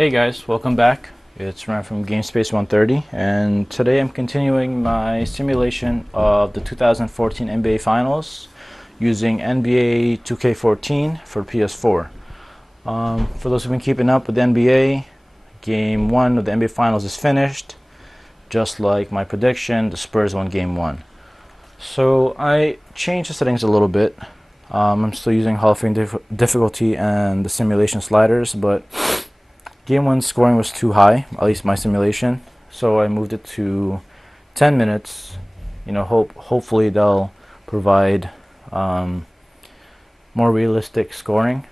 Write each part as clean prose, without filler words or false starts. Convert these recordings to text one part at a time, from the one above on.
Hey guys, welcome back. It's Ryan from GameSpace 130, and today I'm continuing my simulation of the 2014 NBA Finals using NBA 2K14 for PS4. For those who've been keeping up with the NBA, Game 1 of the NBA Finals is finished. Just like my prediction, the Spurs won Game 1. So I changed the settings a little bit. I'm still using Hall of Fame difficulty and the simulation sliders, but Game 1 scoring was too high, at least my simulation, so I moved it to 10 minutes. Hopefully they'll provide more realistic scoring.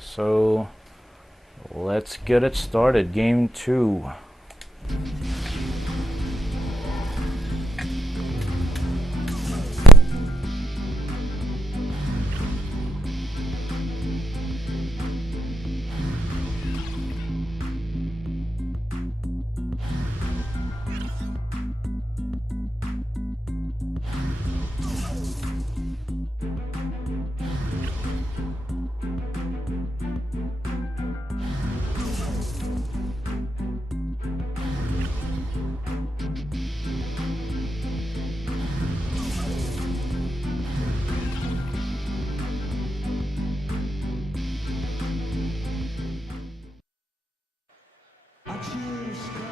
So let's get it started. Game 2.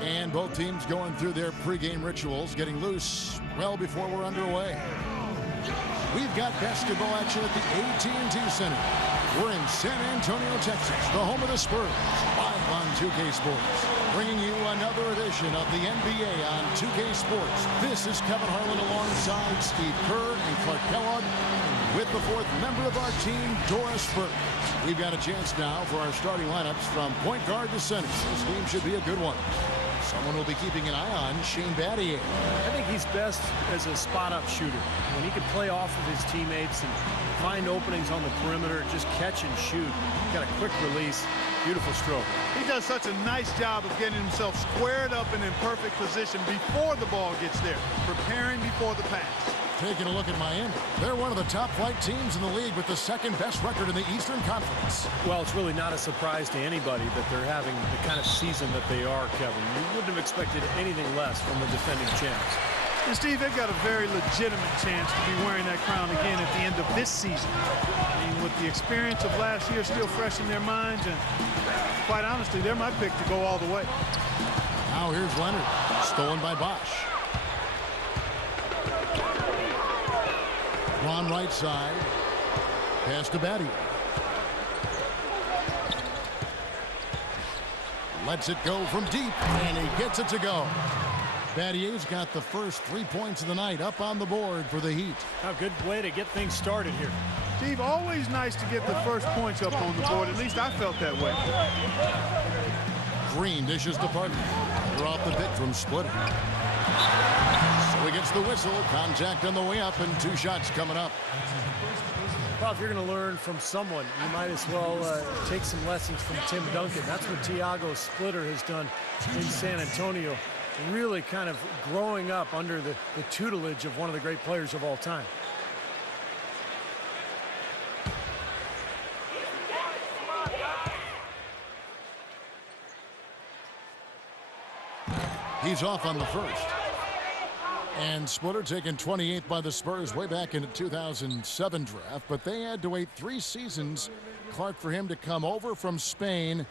And both teams going through their pregame rituals, getting loose well before we're underway. We've got basketball action at the AT&T Center. We're in San Antonio, Texas, the home of the Spurs, live on 2K Sports. Bringing you another edition of the NBA on 2K Sports. This is Kevin Harlan alongside Steve Kerr and Clark Kellogg, with the fourth member of our team, Doris Burke. We've got a chance now for our starting lineups from point guard to center. This game should be a good one. Someone will be keeping an eye on Shane Battier. I think he's best as a spot-up shooter. When he can play off of his teammates and find openings on the perimeter, just catch and shoot. Got a quick release, beautiful stroke. He does such a nice job of getting himself squared up and in perfect position before the ball gets there, preparing before the pass. Taking a look at Miami. They're one of the top flight teams in the league with the second best record in the Eastern Conference. Well, it's really not a surprise to anybody that they're having the kind of season that they are, Kevin. You wouldn't have expected anything less from the defending champs. And Steve, they've got a very legitimate chance to be wearing that crown again at the end of this season. I mean, with the experience of last year still fresh in their minds, and quite honestly, they're my pick to go all the way. Now here's Leonard, stolen by Bosch. On right side, pass to Battier. Lets it go from deep, and he gets it to go. Battier's got the first 3 points of the night up on the board for the Heat. A good way to get things started here. Steve, always nice to get the first points up on the board. At least I felt that way. Green dishes to Parker. They're off the pick from Splitter. So he gets the whistle. Contact on the way up, and 2 shots coming up. Well, if you're going to learn from someone, you might as well take some lessons from Tim Duncan. That's what Thiago Splitter has done in San Antonio. Really kind of growing up under the tutelage of one of the great players of all time. He's off on the first. And Splitter taken 28th by the Spurs way back in the 2007 draft, but they had to wait 3 seasons, Clark, for him to come over from Spain.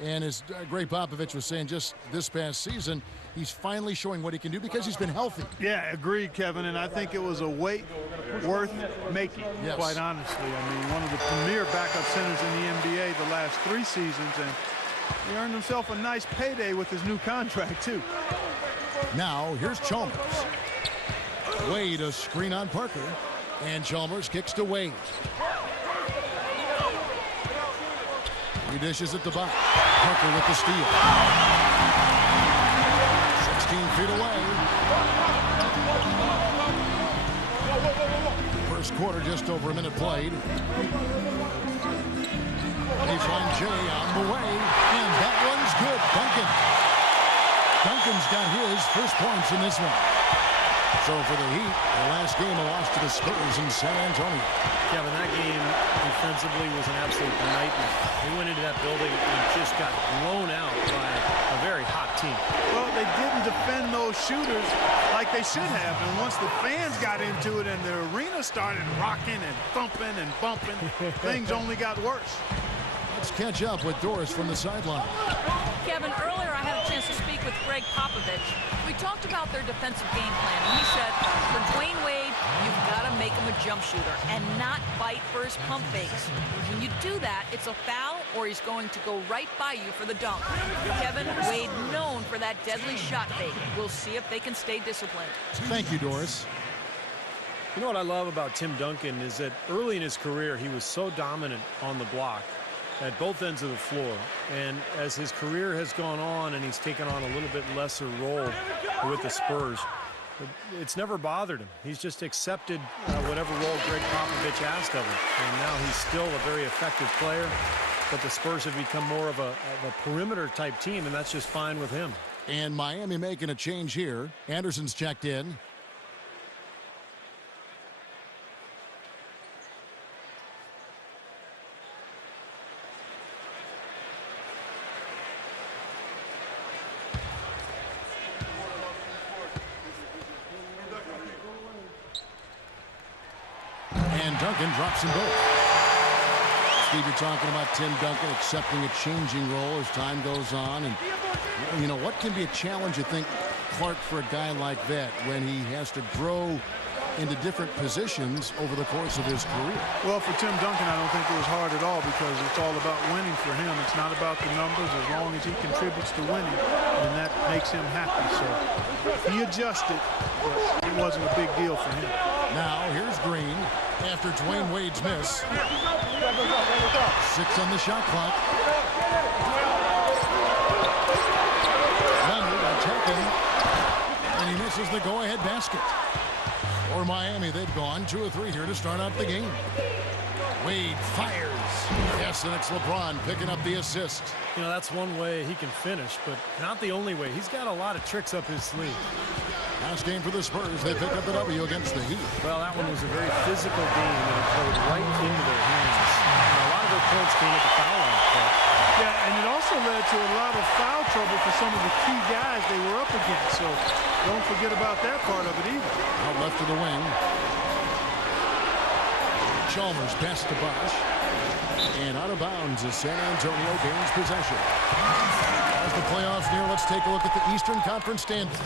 And as Greg Popovich was saying just this past season, he's finally showing what he can do because he's been healthy. Yeah, agreed, Kevin, and I think it was a wait worth making, yes, quite honestly. I mean, one of the premier backup centers in the NBA the last 3 seasons, and he earned himself a nice payday with his new contract, too. Now, here's Chalmers. Wade a screen on Parker, and Chalmers kicks to Wade. He dishes it to Bosch. Parker with the steal. 16 feet away. First quarter, just over a minute played. Baseline J on the way, and that one's good. Duncan's got his first points in this one. So for the Heat, the last game, a loss to the Spurs in San Antonio. Kevin, that game defensively was an absolute nightmare. They went into that building and just just got blown out by a very hot team. Well, they didn't defend those shooters like they should have. And once the fans got into it and the arena started rocking and thumping and bumping, things only got worse. Let's catch up with Doris from the sideline. Kevin, earlier I had a chance to speak with Greg Popovich. We talked about their defensive game plan, and he said, for Dwayne Wade, you've got to make him a jump shooter and not bite for his pump fakes. When you do that, it's a foul, or he's going to go right by you for the dunk. Kevin, Wade known for that deadly shot fake. We'll see if they can stay disciplined. Thank you, Doris. You know what I love about Tim Duncan is that early in his career, he was so dominant on the block at both ends of the floor. And as his career has gone on and he's taken on a little bit lesser role with the Spurs, it's never bothered him. He's just accepted whatever role Greg Popovich asked of him. And now he's still a very effective player, but the Spurs have become more of a perimeter type team, and that's just fine with him. And Miami making a change here. Anderson's checked in. And Duncan drops them both. Steve, you're talking about Tim Duncan accepting a changing role as time goes on. And, you know, what can be a challenge, you think, Clark, for a guy like that when he has to grow into different positions over the course of his career? Well, for Tim Duncan, I don't think it was hard at all because it's all about winning for him. It's not about the numbers as long as he contributes to winning, and that makes him happy. So he adjusted, but it wasn't a big deal for him. Now, here's Green after Dwayne Wade's miss. 6 on the shot clock. Leonard attacking, and he misses the go-ahead basket. For Miami, they've gone 2 of 3 here to start out the game. Wade fires. Yes, and it's LeBron picking up the assist. You know, that's one way he can finish, but not the only way. He's got a lot of tricks up his sleeve. Last game for the Spurs. They pick up the W against the Heat. Well, that one was a very physical game, and it played right into their hands. And a lot of their points came at the foul line. Yeah, and it also led to a lot of foul trouble for some of the key guys they were up against. So don't forget about that part of it either. Out left of the wing. Chalmers pass to Bosh. And out of bounds as San Antonio gains possession. As the playoffs near, let's take a look at the Eastern Conference standings.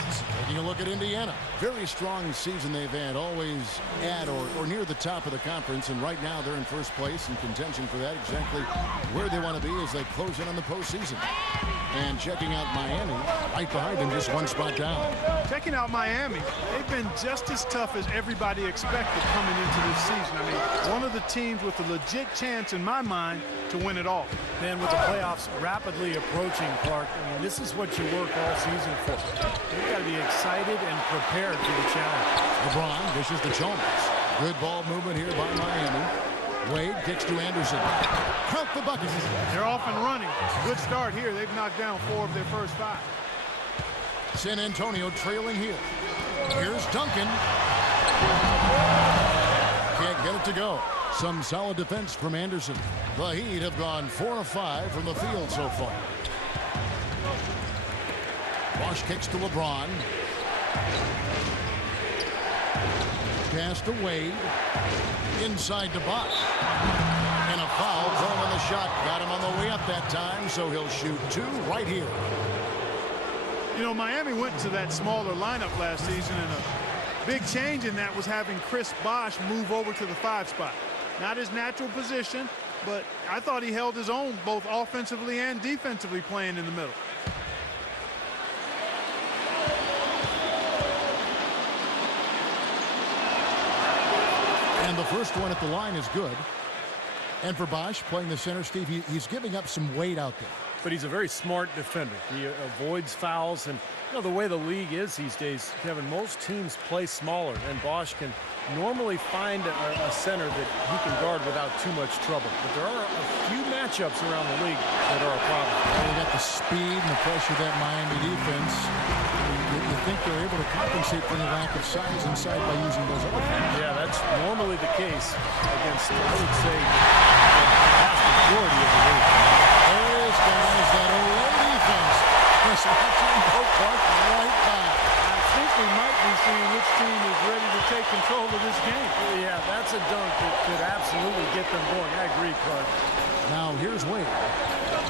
Taking a look at Indiana. Very strong season they've had, always at or near the top of the conference, and right now they're in first place in contention for that, exactly where they want to be as they close in on the postseason. And checking out Miami, right behind them, just 1 spot down. Checking out Miami, they've been just as tough as everybody expected coming into this season. I mean, one of the teams with a legit chance, in my mind, to win it all. Man, with the playoffs rapidly approaching, Clark, I mean, this is what you work all season for. You've got to be excited and prepared for the challenge. LeBron dishes to Chalmers. Good ball movement here by Miami. Wade kicks to Anderson. Count the bucket. They're off and running. Good start here. They've knocked down 4 of their first 5. San Antonio trailing here. Here's Duncan. Can't get it to go. Some solid defense from Anderson. The Heat have gone 4 of 5 from the field so far. Bosh kicks to LeBron. Pass to Wade. Inside to Bosh. And a foul thrown on the shot. Got him on the way up that time, so he'll shoot 2 right here. You know, Miami went to that smaller lineup last season, and a big change in that was having Chris Bosh move over to the 5 spot. Not his natural position, but I thought he held his own both offensively and defensively playing in the middle. And the first one at the line is good. And for Bosh, playing the center, Steve, he's giving up some weight out there. But he's a very smart defender. He avoids fouls, and you know the way the league is these days, Kevin, most teams play smaller, and Bosh can normally find a center that he can guard without too much trouble. But there are a few matchups around the league that are a problem. They got the speed and the pressure of that Miami defense. You think they're able to compensate for the lack of size inside by using those other things? Yeah, that's normally the case against, I would say, the vast majority of the league. Those guys,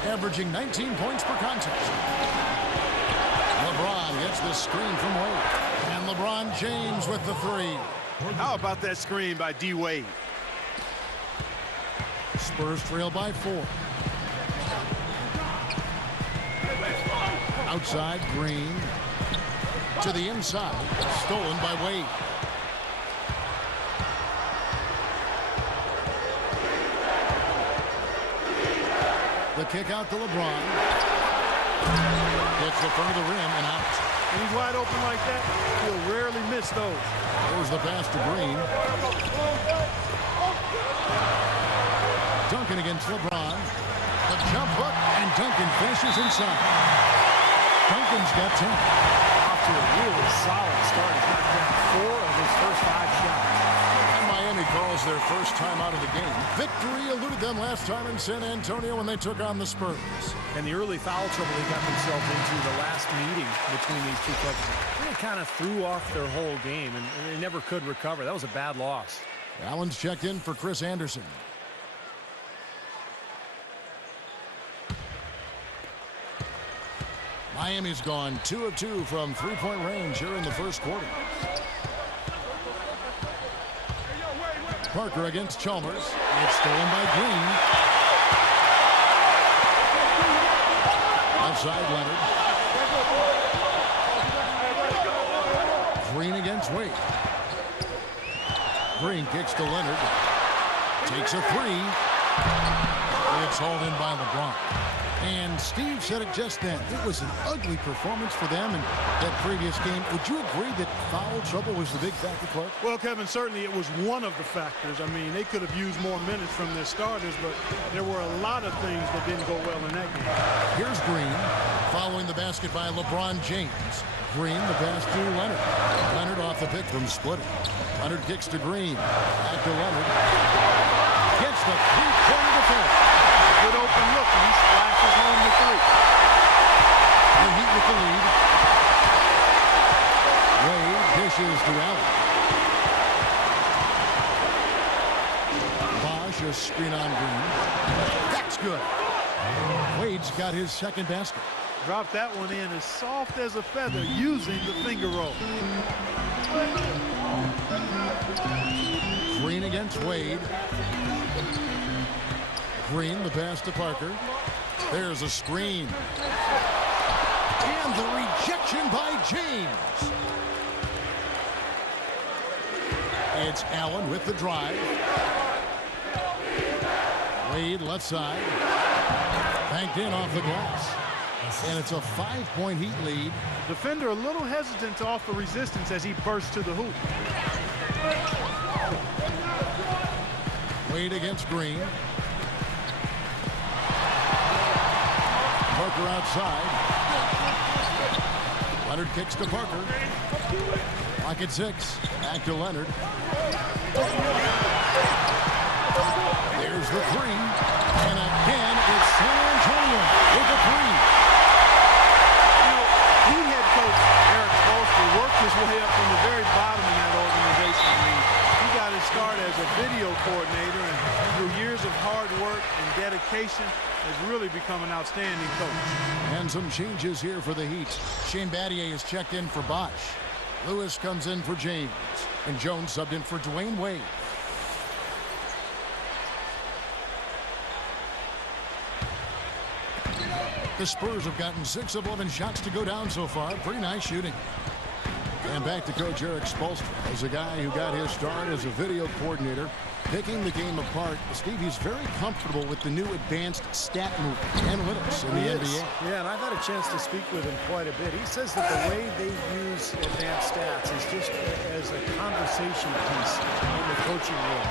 averaging 19 points per contest. LeBron gets the screen from Wade. And LeBron James with the three. How about that screen by D. Wade? Spurs trail by 4. Outside, Green. To the inside. Stolen by Wade. The kick out to LeBron. Hits the front of the rim and out. When he's wide open like that, he'll rarely miss those. There's the pass to Green. Duncan against LeBron. The jump hook, and Duncan finishes inside. Duncan's got 10. Off to a really solid start. He's knocked down 4 of his first 5 shots. And Miami calls their first time out of the game. Victory eluded them last time in San Antonio when they took on the Spurs. And the early foul trouble they got themselves into the last meeting between these two clubs really kind of threw off their whole game, and they never could recover. That was a bad loss. Allen's checked in for Chris Anderson. Miami's gone 2 of 2 from three-point range here in the first quarter. Parker against Chalmers. It's stolen by Green. Outside Leonard. Green against Wade. Green kicks to Leonard. Takes a three. It's hauled in by LeBron. And Steve said it just then. It was an ugly performance for them in that previous game. Would you agree that foul trouble was the big factor, Clark? Well, Kevin, certainly it was one of the factors. I mean, they could have used more minutes from their starters, but there were a lot of things that didn't go well in that game. Here's Green following the basket by LeBron James. Green, the pass to Leonard. Leonard off the pick from Splitter. Leonard kicks to Green. Back to Leonard. Gets the three-pointer defense. Good open look, and he splashes home the three. The Heat with the lead. Wade dishes to Allen. Bosch, a screen on Green. That's good. Wade's got his second basket. Dropped that one in as soft as a feather using the finger roll. Green against Wade. Green, the pass to Parker. There's a screen. And the rejection by James. It's Allen with the drive. Wade left side. Banked in off the glass. And it's a 5-point Heat lead. Defender a little hesitant to offer resistance as he bursts to the hoop. Wade against Green. Parker outside. Leonard kicks to Parker. Clock at 6. Back to Leonard. There's the three. And again, it's San Antonio with the three. Heat head coach Eric Spoelstra worked his way up from the very bottom in that organization. I mean, he got his start as a video coordinator, and through years of hard work and dedication, has really become an outstanding coach. And some changes here for the Heat. Shane Battier is checked in for Bosch. Lewis comes in for James. And Jones subbed in for Dwayne Wade. The Spurs have gotten 6 of 11 shots to go down so far. Pretty nice shooting. And back to Coach Eric Spoelstra as a guy who got his start as a video coordinator, picking the game apart. Steve, he's very comfortable with the new advanced stat move analytics in the NBA. Yeah, and I've had a chance to speak with him quite a bit. He says that the way they use advanced stats is just as a conversation piece in the coaching room.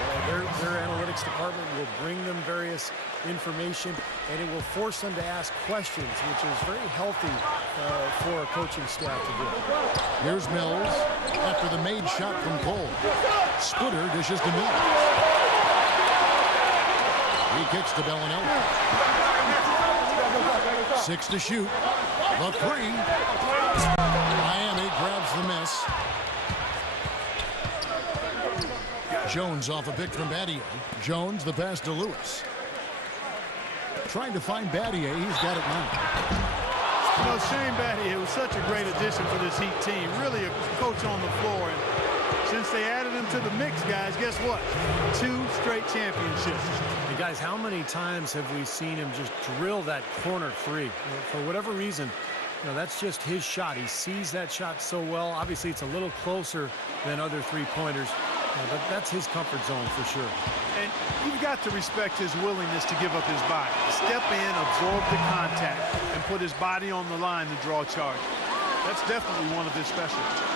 Their analytics department will bring them various information, and it will force them to ask questions, which is very healthy for a coaching staff to do. Here's Mills after the made shot from Cole. Splitter dishes to Mills. He kicks to Bellinelli. 6 to shoot. The three. Miami grabs the miss. Jones off a pick from Battier. Jones the pass to Lewis. Trying to find Battier. He's got it now. You know, Shane Battier was such a great addition for this Heat team. Really a coach on the floor. And since they added him to the mix, guys, guess what? 2 straight championships. And guys, how many times have we seen him just drill that corner three? You know, for whatever reason, you know, that's just his shot. He sees that shot so well. Obviously, it's a little closer than other three-pointers, but that's his comfort zone for sure. And you've got to respect his willingness to give up his body. Step in, absorb the contact, and put his body on the line to draw charges. That's definitely one of his specialties.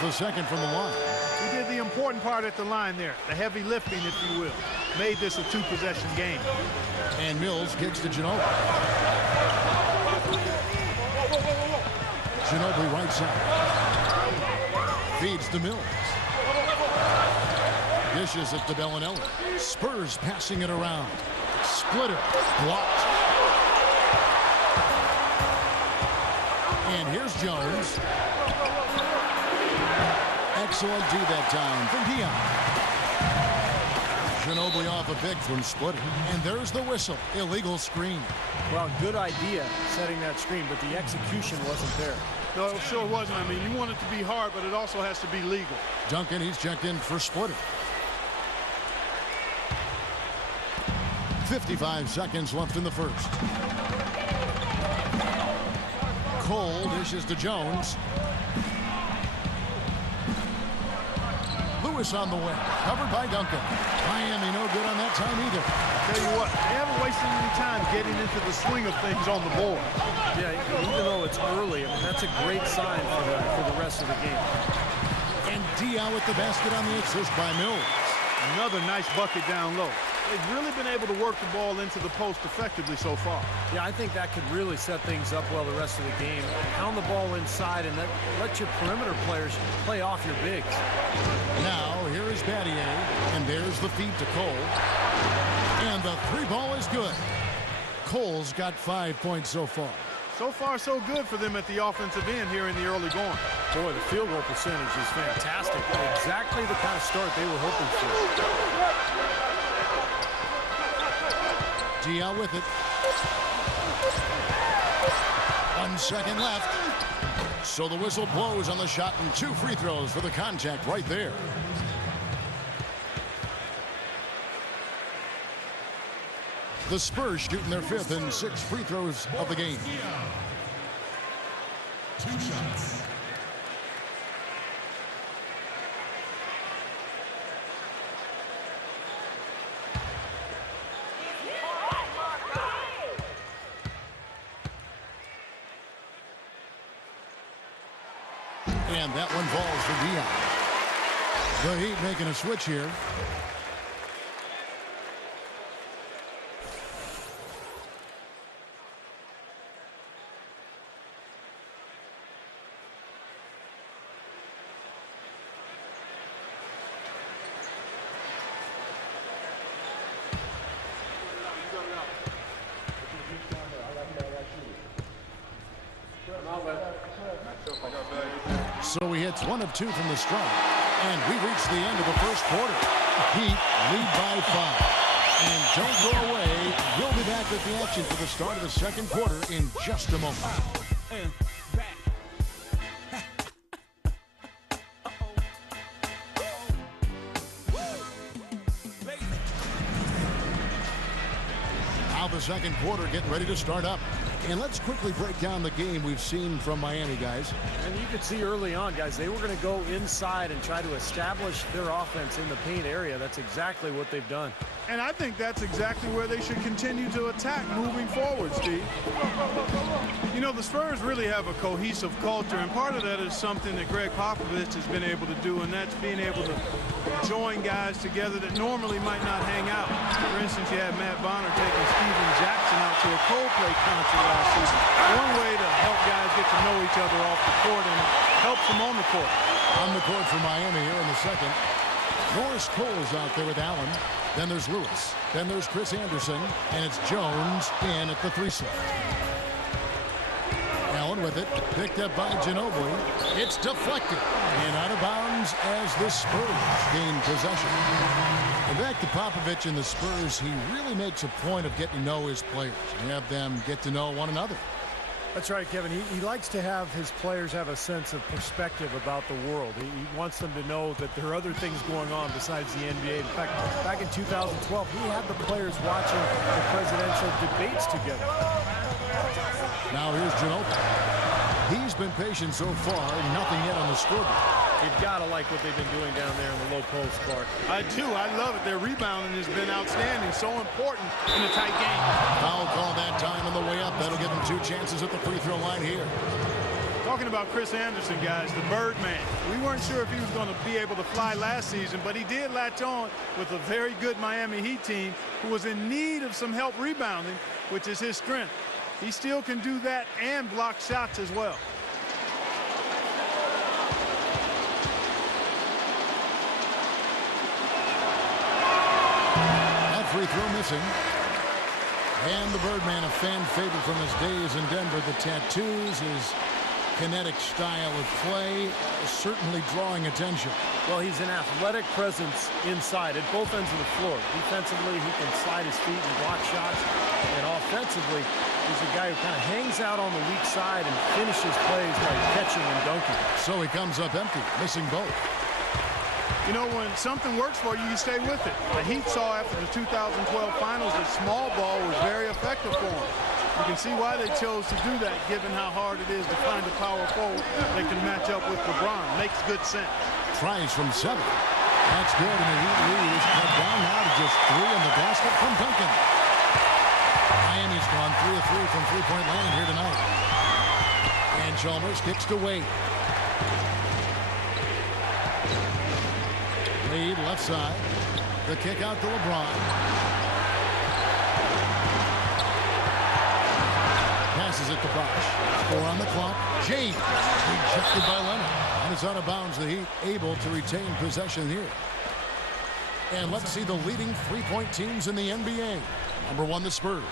The second from the line. He did the important part at the line there, the heavy lifting, if you will. Made this a 2-possession game. And Mills kicks to Ginobili. Ginobili right side. Feeds to Mills. Dishes it to Bellinelli. Spurs passing it around. Splitter. Blocked. And here's Jones. Excellent D that time from Dion. Ginobili off a pick from Splitter. And there's the whistle. Illegal screen. Well, good idea setting that screen, but the execution wasn't there. No, it sure wasn't. I mean, you want it to be hard, but it also has to be legal. Duncan, he's checked in for Splitter. 55 seconds left in the first. Cole dishes to Jones. Lewis on the wing, covered by Duncan. Miami no good on that time either. Tell you what, they haven't wasted any time getting into the swing of things on the board. Yeah, even though it's early, I mean, that's a great sign for the rest of the game. And Dion with the basket on the assist by Mills. Another nice bucket down low. They've really been able to work the ball into the post effectively so far. Yeah, I think that could really set things up well the rest of the game. Pound the ball inside and let your perimeter players play off your bigs. Now, here is Battier, and there's the feed to Cole. And the 3-ball is good. Cole's got 5 points so far. So far, so good for them at the offensive end here in the early going. Boy, the field goal percentage is fantastic. Exactly the kind of start they were hoping for. DL with it. 1 second left. So the whistle blows on the shot and 2 free throws for the contact right there. The Spurs shooting their 5th and 6th free throws of the game. 2 shots. And that one falls for Dion. The Heat making a switch here. So he hits 1 of 2 from the stripe. And we reach the end of the first quarter. Heat lead by 5. And don't go away. We'll be back with the action for the start of the second quarter in just a moment. Now the second quarter getting ready to start up. And let's quickly break down the game we've seen from Miami, guys. And you could see early on, guys, they were going to go inside and try to establish their offense in the paint area. That's exactly what they've done. And I think that's exactly where they should continue to attack moving forward, Steve. You know, the Spurs really have a cohesive culture, and part of that is something that Greg Popovich has been able to do, and that's being able to join guys together that normally might not hang out. For instance, you had Matt Bonner taking Steven Jackson out to a Coldplay concert last season. One way to help guys get to know each other off the court, and helps them on the court. On the court for Miami here in the second. Norris Cole's out there with Allen. Then there's Lewis. Then there's Chris Anderson. And it's Jones in at the 3 slot. Allen with it. Picked up by Ginobili. It's deflected. And out of bounds as the Spurs gain possession. And back to Popovich and the Spurs, he really makes a point of getting to know his players and have them get to know one another. That's right, Kevin. He likes to have his players have a sense of perspective about the world. He wants them to know that there are other things going on besides the NBA. In fact, back in 2012, he had the players watching the presidential debates together. Now here's Ginobili. He's been patient so far, nothing yet on the scoreboard. You've got to like what they've been doing down there in the low post, Clark. I do. I love it. Their rebounding has been outstanding. So important in a tight game. Foul call that time on the way up. That'll give him 2 chances at the free throw line here. Talking about Chris Anderson, guys, the Birdman. We weren't sure if he was going to be able to fly last season, but he did latch on with a very good Miami Heat team who was in need of some help rebounding, which is his strength. He still can do that and block shots as well. Free throw missing. And the Birdman, a fan favorite from his days in Denver. The tattoos, his kinetic style of play, certainly drawing attention. Well, he's an athletic presence inside at both ends of the floor. Defensively, he can slide his feet and block shots. And offensively, he's a guy who kind of hangs out on the weak side and finishes plays by catching and dunking. So he comes up empty, missing both. You know, when something works for you, you stay with it. The Heat saw after the 2012 finals that small ball was very effective for them. You can see why they chose to do that, given how hard it is to find a power forward that can match up with LeBron. Makes good sense. Tries from 7. That's good, and the Heat lead is cut down now to just 3 in the basket from Duncan. Miami's gone 3 of 3 from three-point land here tonight. And Chalmers kicks to Wade. Lead left side. The kick out to LeBron. Passes it to Bosh. 4 on the clock. James rejected by Leonard. And it's out of bounds. The Heat able to retain possession here. And let's see the leading three-point teams in the NBA. Number 1, the Spurs.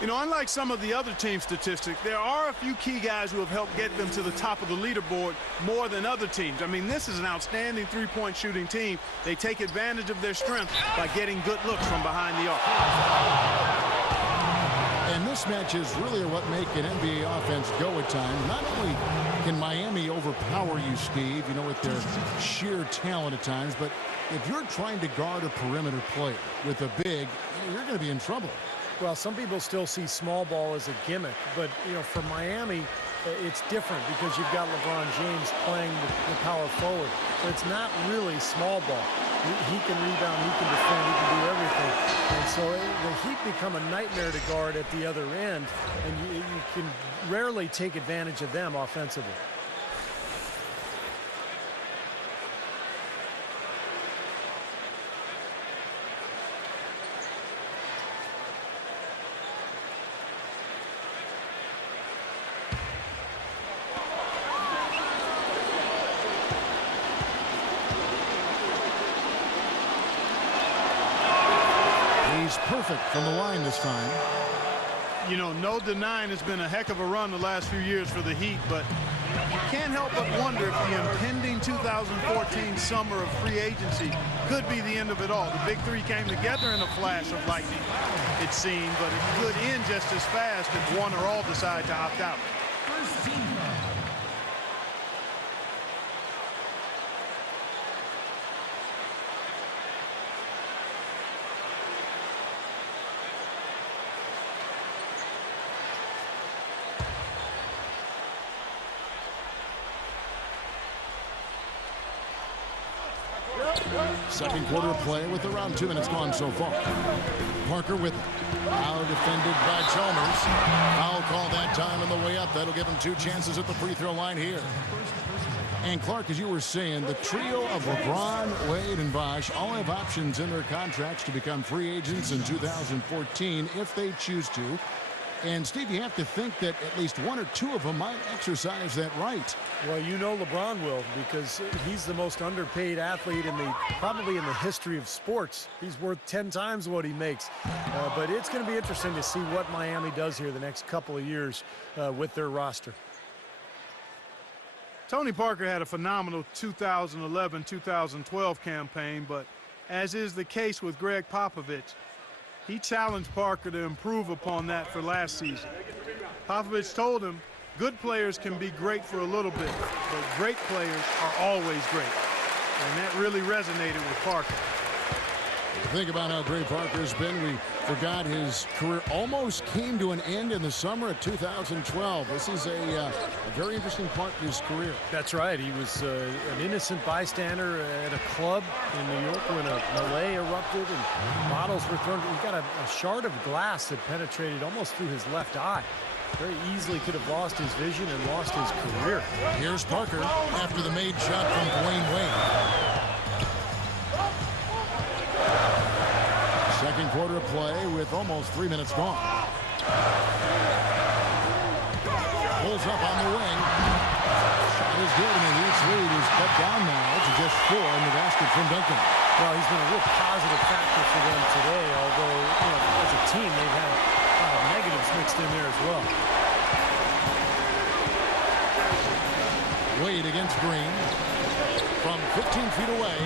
You know, unlike some of the other team statistics, there are a few key guys who have helped get them to the top of the leaderboard more than other teams. I mean, this is an outstanding three-point shooting team. They take advantage of their strength by getting good looks from behind the arc. And mismatches really are what make an NBA offense go at times. Not only can Miami overpower you, Steve, you know, with their sheer talent at times, but if you're trying to guard a perimeter player with a big, you're going to be in trouble. Well, some people still see small ball as a gimmick, but, you know, for Miami, it's different because you've got LeBron James playing the power forward. So it's not really small ball. He can rebound, he can defend, he can do everything. And so the Heat become a nightmare to guard at the other end, and you can rarely take advantage of them offensively. Perfect from the line this time. You know, no denying it's been a heck of a run the last few years for the Heat, but you can't help but wonder if the impending 2014 summer of free agency could be the end of it all. The big three came together in a flash of lightning, it seemed, but it could end just as fast if one or all decide to opt out. First team. Second quarter of play with around 2 minutes gone so far. Parker with it. Now defended by Chalmers. Foul call that time on the way up. That'll give him 2 chances at the free throw line here. And Clark, as you were saying, the trio of LeBron, Wade, and Bosh all have options in their contracts to become free agents in 2014 if they choose to. And, Steve, you have to think that at least one or two of them might exercise that right. Well, you know LeBron will, because he's the most underpaid athlete probably in the history of sports. He's worth 10 times what he makes. But it's going to be interesting to see what Miami does here the next couple of years with their roster. Tony Parker had a phenomenal 2011-2012 campaign, but as is the case with Greg Popovich, he challenged Parker to improve upon that for last season. Popovich told him, good players can be great for a little bit, but great players are always great. And that really resonated with Parker. Think about how great Parker's been. We forgot his career almost came to an end in the summer of 2012. This is a very interesting part of his career. That's right. He was an innocent bystander at a club in New York when a melee erupted and bottles were thrown. He got a shard of glass that penetrated almost through his left eye. Very easily could have lost his vision and lost his career. Here's Parker after the made shot from Dwayne Wade. Second quarter play with almost 3 minutes gone. Pulls up on the wing. Shot is good, and the Heat's lead is cut down now to just 4 in the basket from Duncan. Well, he's been a real positive factor for them today, although, as a team, they've had negatives mixed in there as well. Wade against Green. From 15 feet away.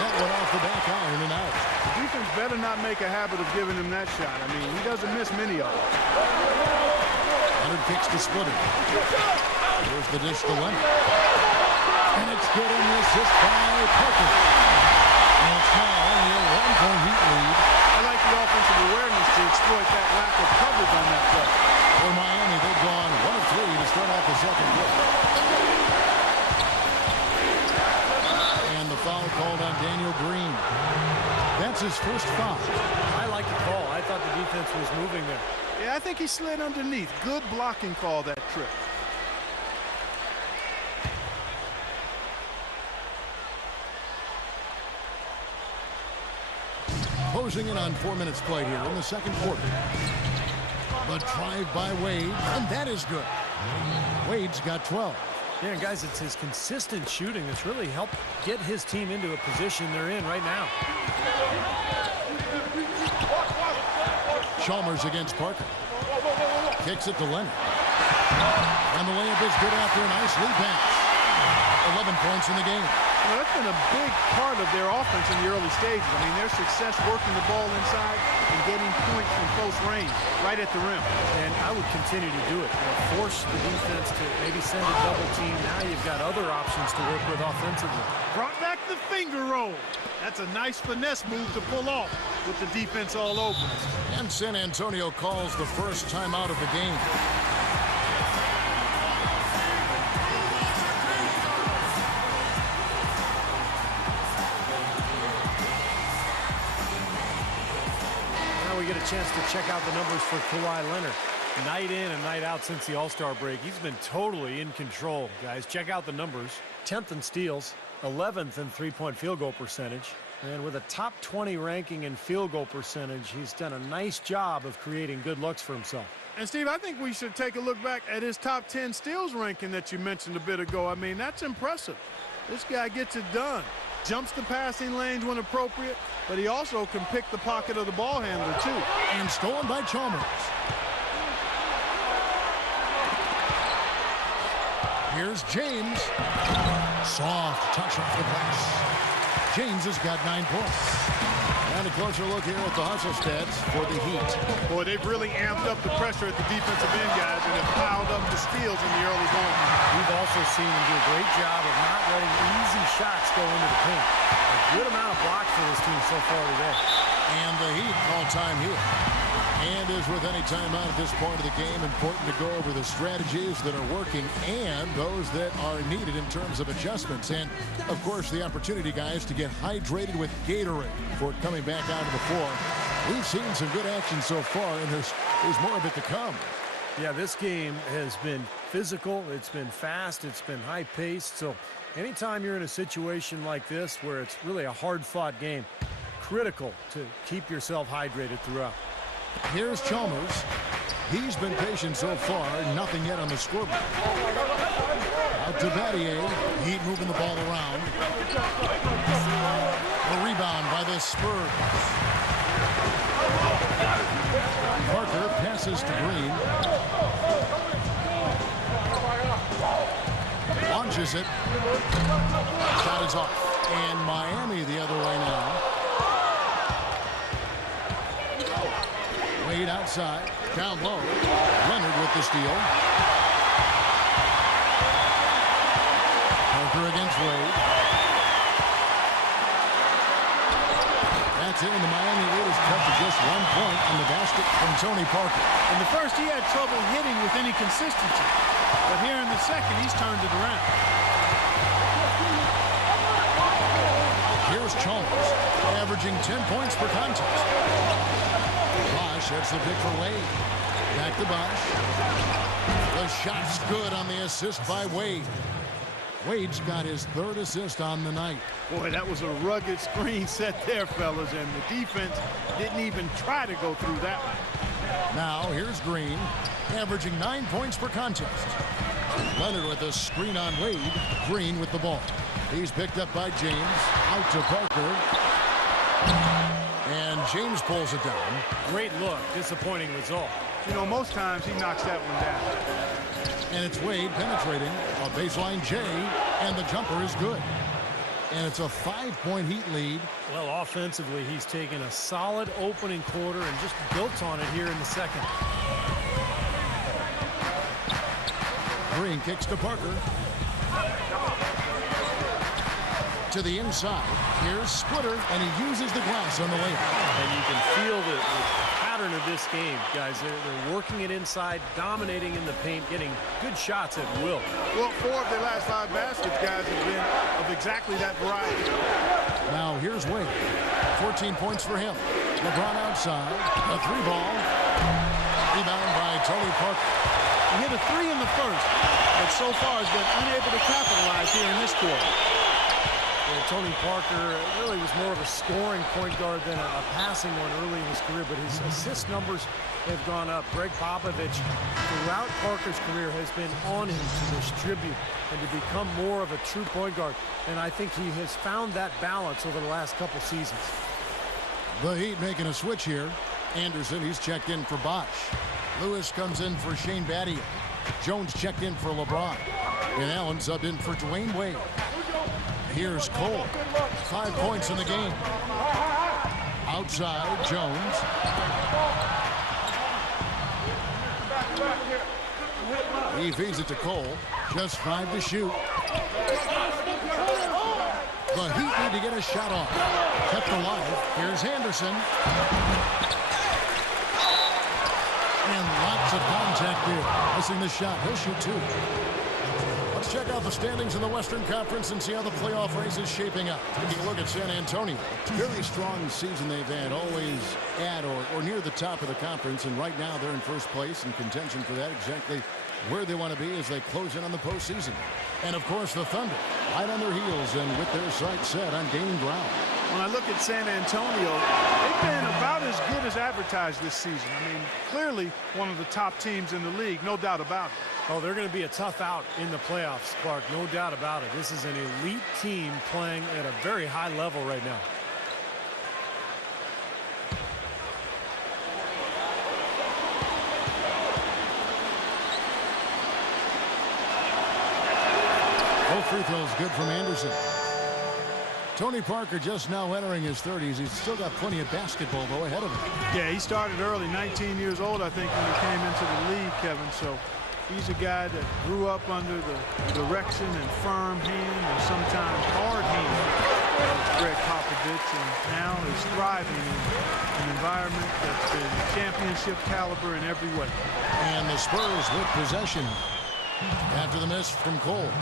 That went off the back iron and out. The defense better not make a habit of giving him that shot. I mean, he doesn't miss many of them. Leonard kicks to Splitter. Here's the dish to Leonard. And it's good in the assist by Parker. And it's now only a 1-point Heat lead. I like the offensive awareness to exploit that lack of coverage on that play. For Miami, they've gone 1 of 3 to start off the second quarter. And the foul called on Daniel Green. That's his first foul. I like the call. I thought the defense was moving there. Yeah, I think he slid underneath. Good blocking call that trip. Closing in on 4 minutes played here in the second quarter. The drive by Wade, and that is good. Wade's got 12. Yeah, guys, it's his consistent shooting that's really helped get his team into a position they're in right now. Chalmers against Parker. Kicks it to Leonard. And the layup is good after a nice lead pass. 11 points in the game. Well, that's been a big part of their offense in the early stages. I mean, their success working the ball inside and getting points from close range, right at the rim. And I would continue to do it. Force the defense to maybe send a double team. Now you've got other options to work with offensively. Brought back the finger roll. That's a nice finesse move to pull off with the defense all over. And San Antonio calls the first timeout of the game. We get a chance to check out the numbers for Kawhi Leonard. Night in and night out since the All-Star break. He's been totally in control, guys. Check out the numbers. 10th in steals, 11th in three-point field goal percentage. And with a top 20 ranking in field goal percentage, he's done a nice job of creating good looks for himself. And, Steve, I think we should take a look back at his top 10 steals ranking that you mentioned a bit ago. I mean, that's impressive. This guy gets it done. Jumps the passing lanes when appropriate, but he also can pick the pocket of the ball handler, too. And stolen by Chalmers. Here's James. Soft touch off the glass. James has got 9 points. And a closer look here at the hustle stats for the Heat. Boy, they've really amped up the pressure at the defensive end, guys, and have piled up the steals in the early going. We've also seen him do a great job of not letting easy shots go into the paint. A good amount of blocks for this team so far today. And the Heat call time here. And as with any timeout at this point of the game, important to go over the strategies that are working and those that are needed in terms of adjustments. And, of course, the opportunity, guys, to get hydrated with Gatorade before coming back out of the floor. We've seen some good action so far, and there's more of it to come. Yeah, this game has been physical. It's been fast. It's been high-paced. So anytime you're in a situation like this where it's really a hard-fought game, critical to keep yourself hydrated throughout. Here's Chalmers. He's been patient so far. Nothing yet on the scoreboard. Out to Battier. Heat moving the ball around. A rebound by the Spurs. Parker passes to Green. Launches it. Shot is off. And Miami the other way now. Wade outside. Down low. Leonard with the steal. Parker against Wade. That's it, and the Miami lead is cut to just 1 point on the basket from Tony Parker. In the first, he had trouble hitting with any consistency. But here in the second, he's turned it around. Here's Chalmers, averaging 10 points per contest. Bosch hits the pick for Wade. Back to Bosch. The shot's good on the assist by Wade. Wade's got his 3rd assist on the night. Boy, that was a rugged screen set there, fellas, and the defense didn't even try to go through that one. Now, here's Green, averaging 9 points per contest. Leonard with a screen on Wade. Green with the ball. He's picked up by James. Out to Parker. And James pulls it down. Great look. Disappointing result. You know, most times he knocks that one down. And it's Wade penetrating a baseline J, and the jumper is good. And it's a 5-point Heat lead. Well, offensively, he's taken a solid opening quarter and just built on it here in the second. Green kicks to Parker. To the inside. Here's Splitter, and he uses the glass on the layup. And you can feel the pattern of this game, guys. They're working it inside, dominating in the paint, getting good shots at will. Well, 4 of their last 5 baskets, guys, have been of exactly that variety. Now here's Wade. 14 points for him. LeBron outside. A 3-ball. Rebound by Tony Parker. He hit a 3 in the first, but so far has been unable to capitalize here in this quarter. Yeah, Tony Parker really was more of a scoring point guard than a passing one early in his career, but his assist numbers have gone up. Greg Popovich, throughout Parker's career, has been on him to distribute and to become more of a true point guard, and I think he has found that balance over the last couple seasons. The Heat making a switch here. Anderson, he's checked in for Bosch. Lewis comes in for Shane Battier. Jones checked in for LeBron. And Allen subbed in for Dwayne Wade. Here's Cole. 5 points in the game. Outside, Jones. He feeds it to Cole. Just 5 to shoot. The Heat need to get a shot off. Kept alive. Here's Henderson. And lots of contact there. Missing the shot. He'll shoot 2. Let's check out the standings in the Western Conference and see how the playoff race is shaping up. Taking a look at San Antonio. Very strong season they've had, always at or near the top of the conference, and right now they're in first place in contention for that, exactly where they want to be as they close in on the postseason. And of course the Thunder, right on their heels and with their sights set on gaining ground. When I look at San Antonio, they've been about as good as advertised this season. I mean, clearly one of the top teams in the league, no doubt about it. Oh, they're going to be a tough out in the playoffs, Clark, no doubt about it. This is an elite team playing at a very high level right now. Both free throws good from Anderson. Tony Parker just now entering his 30s. He's still got plenty of basketball, though, ahead of him. Yeah, he started early, 19 years old, I think, when he came into the league, Kevin. So he's a guy that grew up under the direction and firm hand and sometimes hard hand of Greg Popovich, and now is thriving in an environment that's been championship caliber in every way. And the Spurs with possession after the miss from Cole.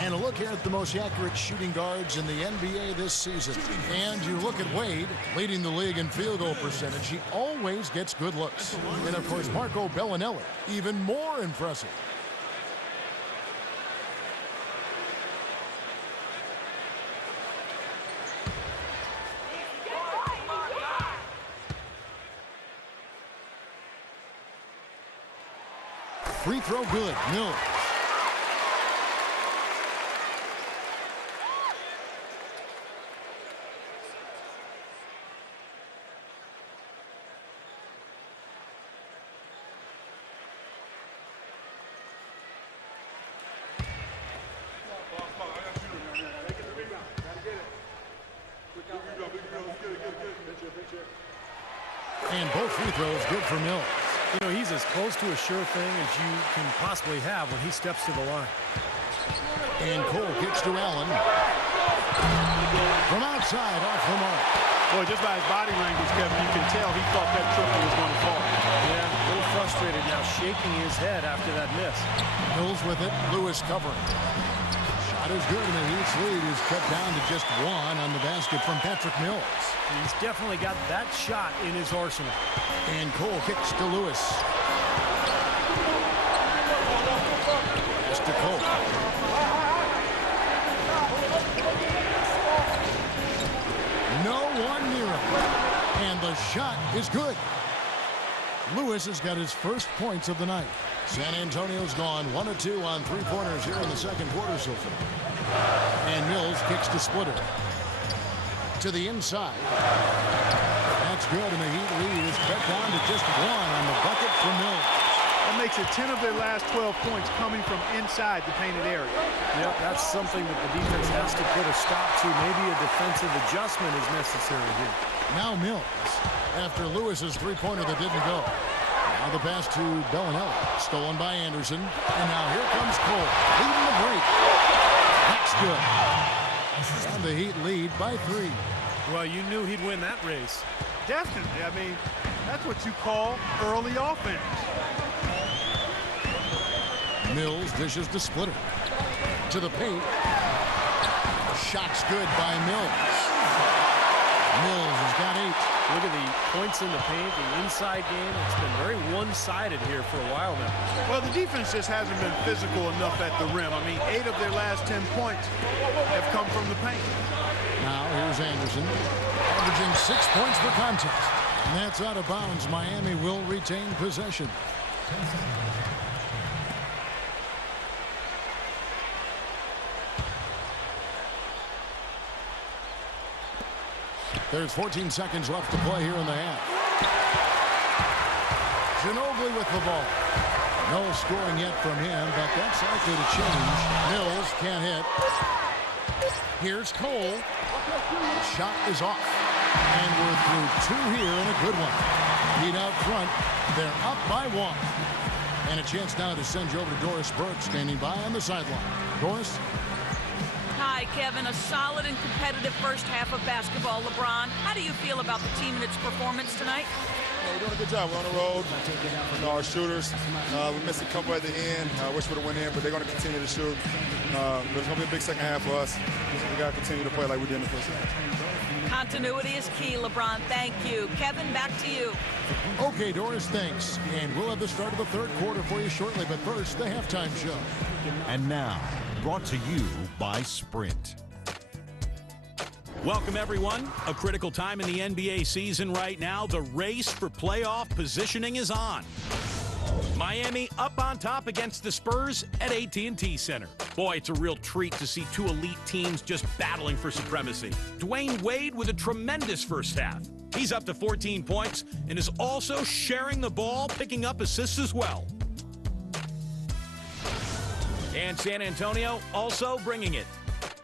And a look here at the most accurate shooting guards in the NBA this season. And you look at Wade, leading the league in field goal percentage. He always gets good looks. And, of course, Marco Bellinelli, even more impressive. free throw good. Mills. And both free throws good for Mills. You know, he's as close to a sure thing as you can possibly have when he steps to the line. And Cole kicks to Allen. From outside, off the mark. Boy, just by his body language, Kevin, you can tell he thought that triple was going to fall. Yeah, a little frustrated now, shaking his head after that miss. Mills with it. Lewis covering. Shot is good, and the Heat's lead is cut down to just one on the basket from Patrick Mills. He's definitely got that shot in his arsenal. And Cole kicks to Lewis. Pass to Cole. No one near him. And the shot is good. Lewis has got his first points of the night. San Antonio's gone 1 of 2 on three-pointers here in the second quarter so far. And Mills kicks to Splitter. To the inside. That's good, and the Heat lead is cut down to just one on the bucket for Mills. That makes it 10 of their last 12 points coming from inside the painted area. Yep, that's something that the defense has to put a stop to. Maybe a defensive adjustment is necessary here. Now Mills, after Lewis's three-pointer that didn't go. Now the pass to Bellinelli, stolen by Anderson. And now here comes Cole, leading the break. That's good. And the Heat lead by 3. Well, you knew he'd win that race. Definitely. I mean, that's what you call early offense. Mills dishes to Splitter. To the paint. Shot's good by Mills. Mills has got 8. Look at the points in the paint, the inside game. It's been very one-sided here for a while now. Well, the defense just hasn't been physical enough at the rim. I mean, 8 of their last 10 points have come from the paint. Now here's Anderson, averaging 6 points per contest. And that's out of bounds. Miami will retain possession. There's 14 seconds left to play here in the half. Ginobili with the ball. No scoring yet from him, but that's likely to change. Mills can't hit. Here's Cole. The shot is off. And we're through 2 here and a good one. Heat out front. They're up by 1. And a chance now to send you over to Doris Burke, standing by on the sideline. Doris? Hi, Kevin. A solid and competitive first half of basketball. LeBron, how do you feel about the team and its performance tonight? We're doing a good job. We're on the road. Our shooters, we missed a couple at the end. I wish we would have went in, but they're going to continue to shoot. But it's going to be a big second half for us. We got to continue to play like we did in the first half. Continuity is key, LeBron. Thank you. Kevin, back to you. Okay, Doris, thanks. And we'll have the start of the third quarter for you shortly. But first, the halftime show. And now, brought to you by Sprint. Welcome, everyone. A critical time in the NBA season right now. The race for playoff positioning is on. Miami up on top against the Spurs at AT&T Center. Boy, it's a real treat to see 2 elite teams just battling for supremacy. Dwayne Wade with a tremendous first half. He's up to 14 points and is also sharing the ball, picking up assists as well. And San Antonio also bringing it.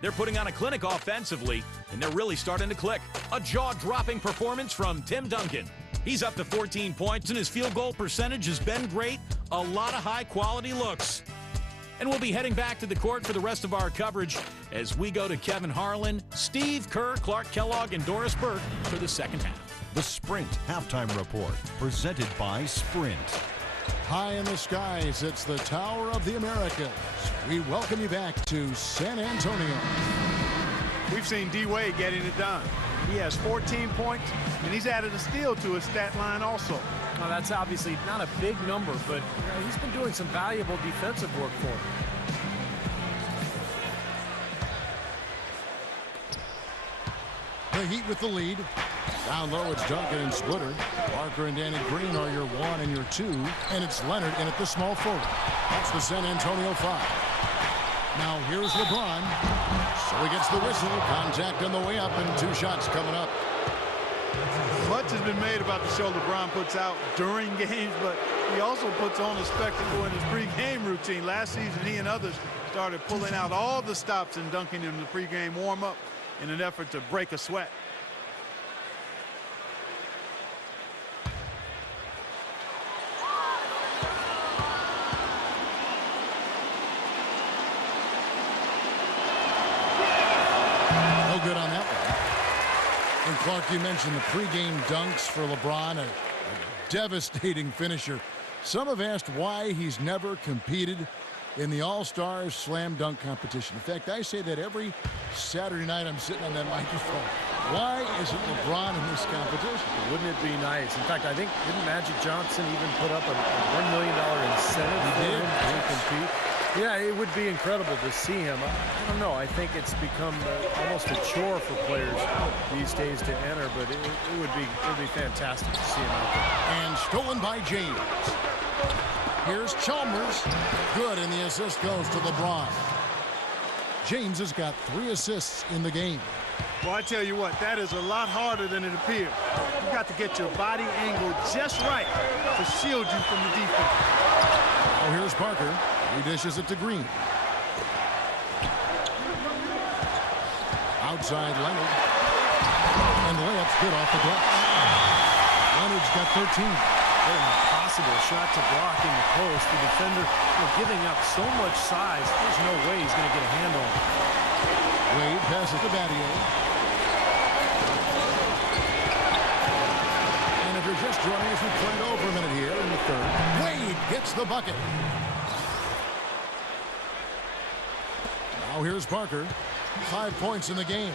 They're putting on a clinic offensively, and they're really starting to click. A jaw-dropping performance from Tim Duncan. He's up to 14 points, and his field goal percentage has been great. A lot of high-quality looks. And we'll be heading back to the court for the rest of our coverage as we go to Kevin Harlan, Steve Kerr, Clark Kellogg, and Doris Burke for the second half. The Sprint Halftime Report, presented by Sprint. High in the skies, it's the Tower of the Americas. We welcome you back to San Antonio. We've seen D-Wade getting it done. He has 14 points, and he's added a steal to his stat line also. Now, that's obviously not a big number, but he's been doing some valuable defensive work for him. The Heat with the lead. Down low, it's Duncan and Splitter. Parker and Danny Green are your 1 and your 2. And it's Leonard in at the small forward. That's the San Antonio 5. Now here's LeBron. So he gets the whistle. Contact on the way up and 2 shots coming up. Much has been made about the show LeBron puts out during games, but he also puts on a spectacle in his pregame routine. Last season, he and others started pulling out all the stops and dunking in the pregame warm-up in an effort to break a sweat. No good on that one. And Clark, you mentioned the pregame dunks for LeBron, a devastating finisher. Some have asked why he's never competed in the All-Star Slam Dunk competition. In fact, I say that every Saturday night I'm sitting on that microphone. Why isn't LeBron in this competition? Wouldn't it be nice? In fact, I think, didn't Magic Johnson even put up a $1 million incentive for him to compete? Yeah, it would be incredible to see him. I don't know. I think it's become almost a chore for players these days to enter, but it would be fantastic to see him out there. And stolen by James. Here's Chalmers. Good, and the assist goes to LeBron. James has got 3 assists in the game. Well, I tell you what, that is a lot harder than it appears. You got to get your body angle just right to shield you from the defense. Oh, here's Parker. He dishes it to Green. Outside Leonard. And the layup's good off the glass. Leonard's got 13. What an impossible shot to block in the post. The defender giving up so much size, there's no way he's going to get a hand on it. Wade passes to Battier. And if you're just joining us, we've played over a minute here in the third. Wade gets the bucket. Now here's Parker. 5 points in the game.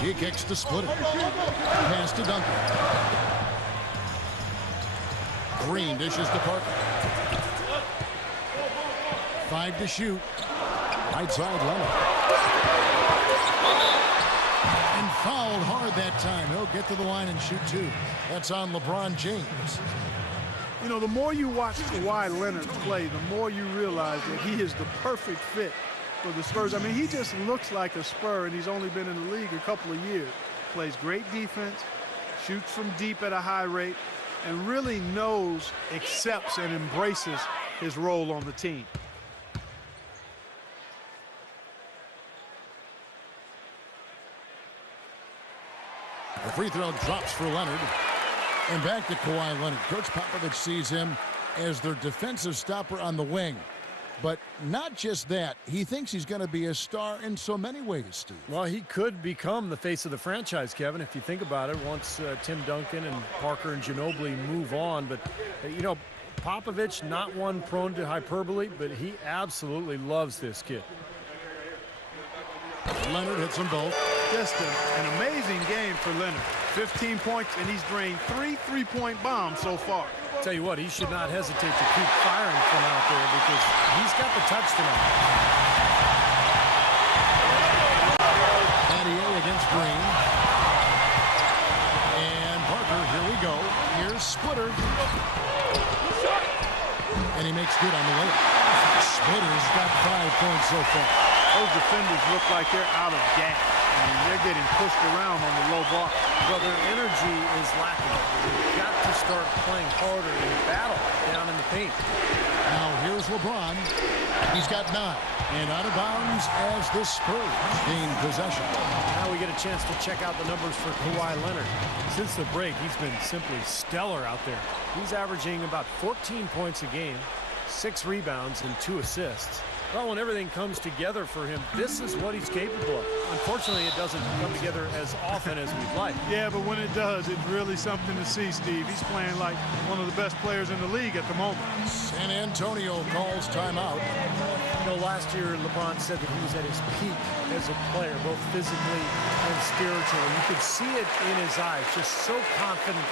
He kicks to Splitter. Pass to Duncan. Green dishes to Parker. 5 to shoot. Right side Leonard. And fouled hard that time. He'll get to the line and shoot 2. That's on LeBron James. You know, the more you watch Kawhi Leonard play, the more you realize that he is the perfect fit for the Spurs. I mean, he just looks like a Spur, and he's only been in the league a couple of years. Plays great defense, shoots from deep at a high rate, and really knows, accepts, and embraces his role on the team. The free throw drops for Leonard. And back to Kawhi Leonard. Coach Popovich sees him as their defensive stopper on the wing. But not just that. He thinks he's going to be a star in so many ways, Steve. Well, he could become the face of the franchise, Kevin, if you think about it, once Tim Duncan and Parker and Ginobili move on. But, you know, Popovich, not one prone to hyperbole, but he absolutely loves this kid. Leonard hits them both. Just an amazing game for Leonard. 15 points, and he's drained 3 three-point bombs so far. Tell you what, he should not hesitate to keep firing from out there because he's got the touch tonight. Battier against Green. And Parker, here we go. Here's Splitter. And he makes good on the layup. Splitter's got 5 points so far. Those defenders look like they're out of gas. I mean, they're getting pushed around on the low block. Well, their energy is lacking. They've got to start playing harder in battle down in the paint. Now here's LeBron. He's got 9. And out of bounds as the Spurs gain possession. Now we get a chance to check out the numbers for Kawhi Leonard. Since the break, he's been simply stellar out there. He's averaging about 14 points a game, 6 rebounds, and 2 assists. Well, when everything comes together for him, this is what he's capable of. Unfortunately, it doesn't come together as often as we'd like. Yeah, but when it does, it's really something to see, Steve. He's playing like one of the best players in the league at the moment. San Antonio calls timeout. You know, last year, LeBron said that he was at his peak as a player, both physically and spiritually. You could see it in his eyes, just so confident.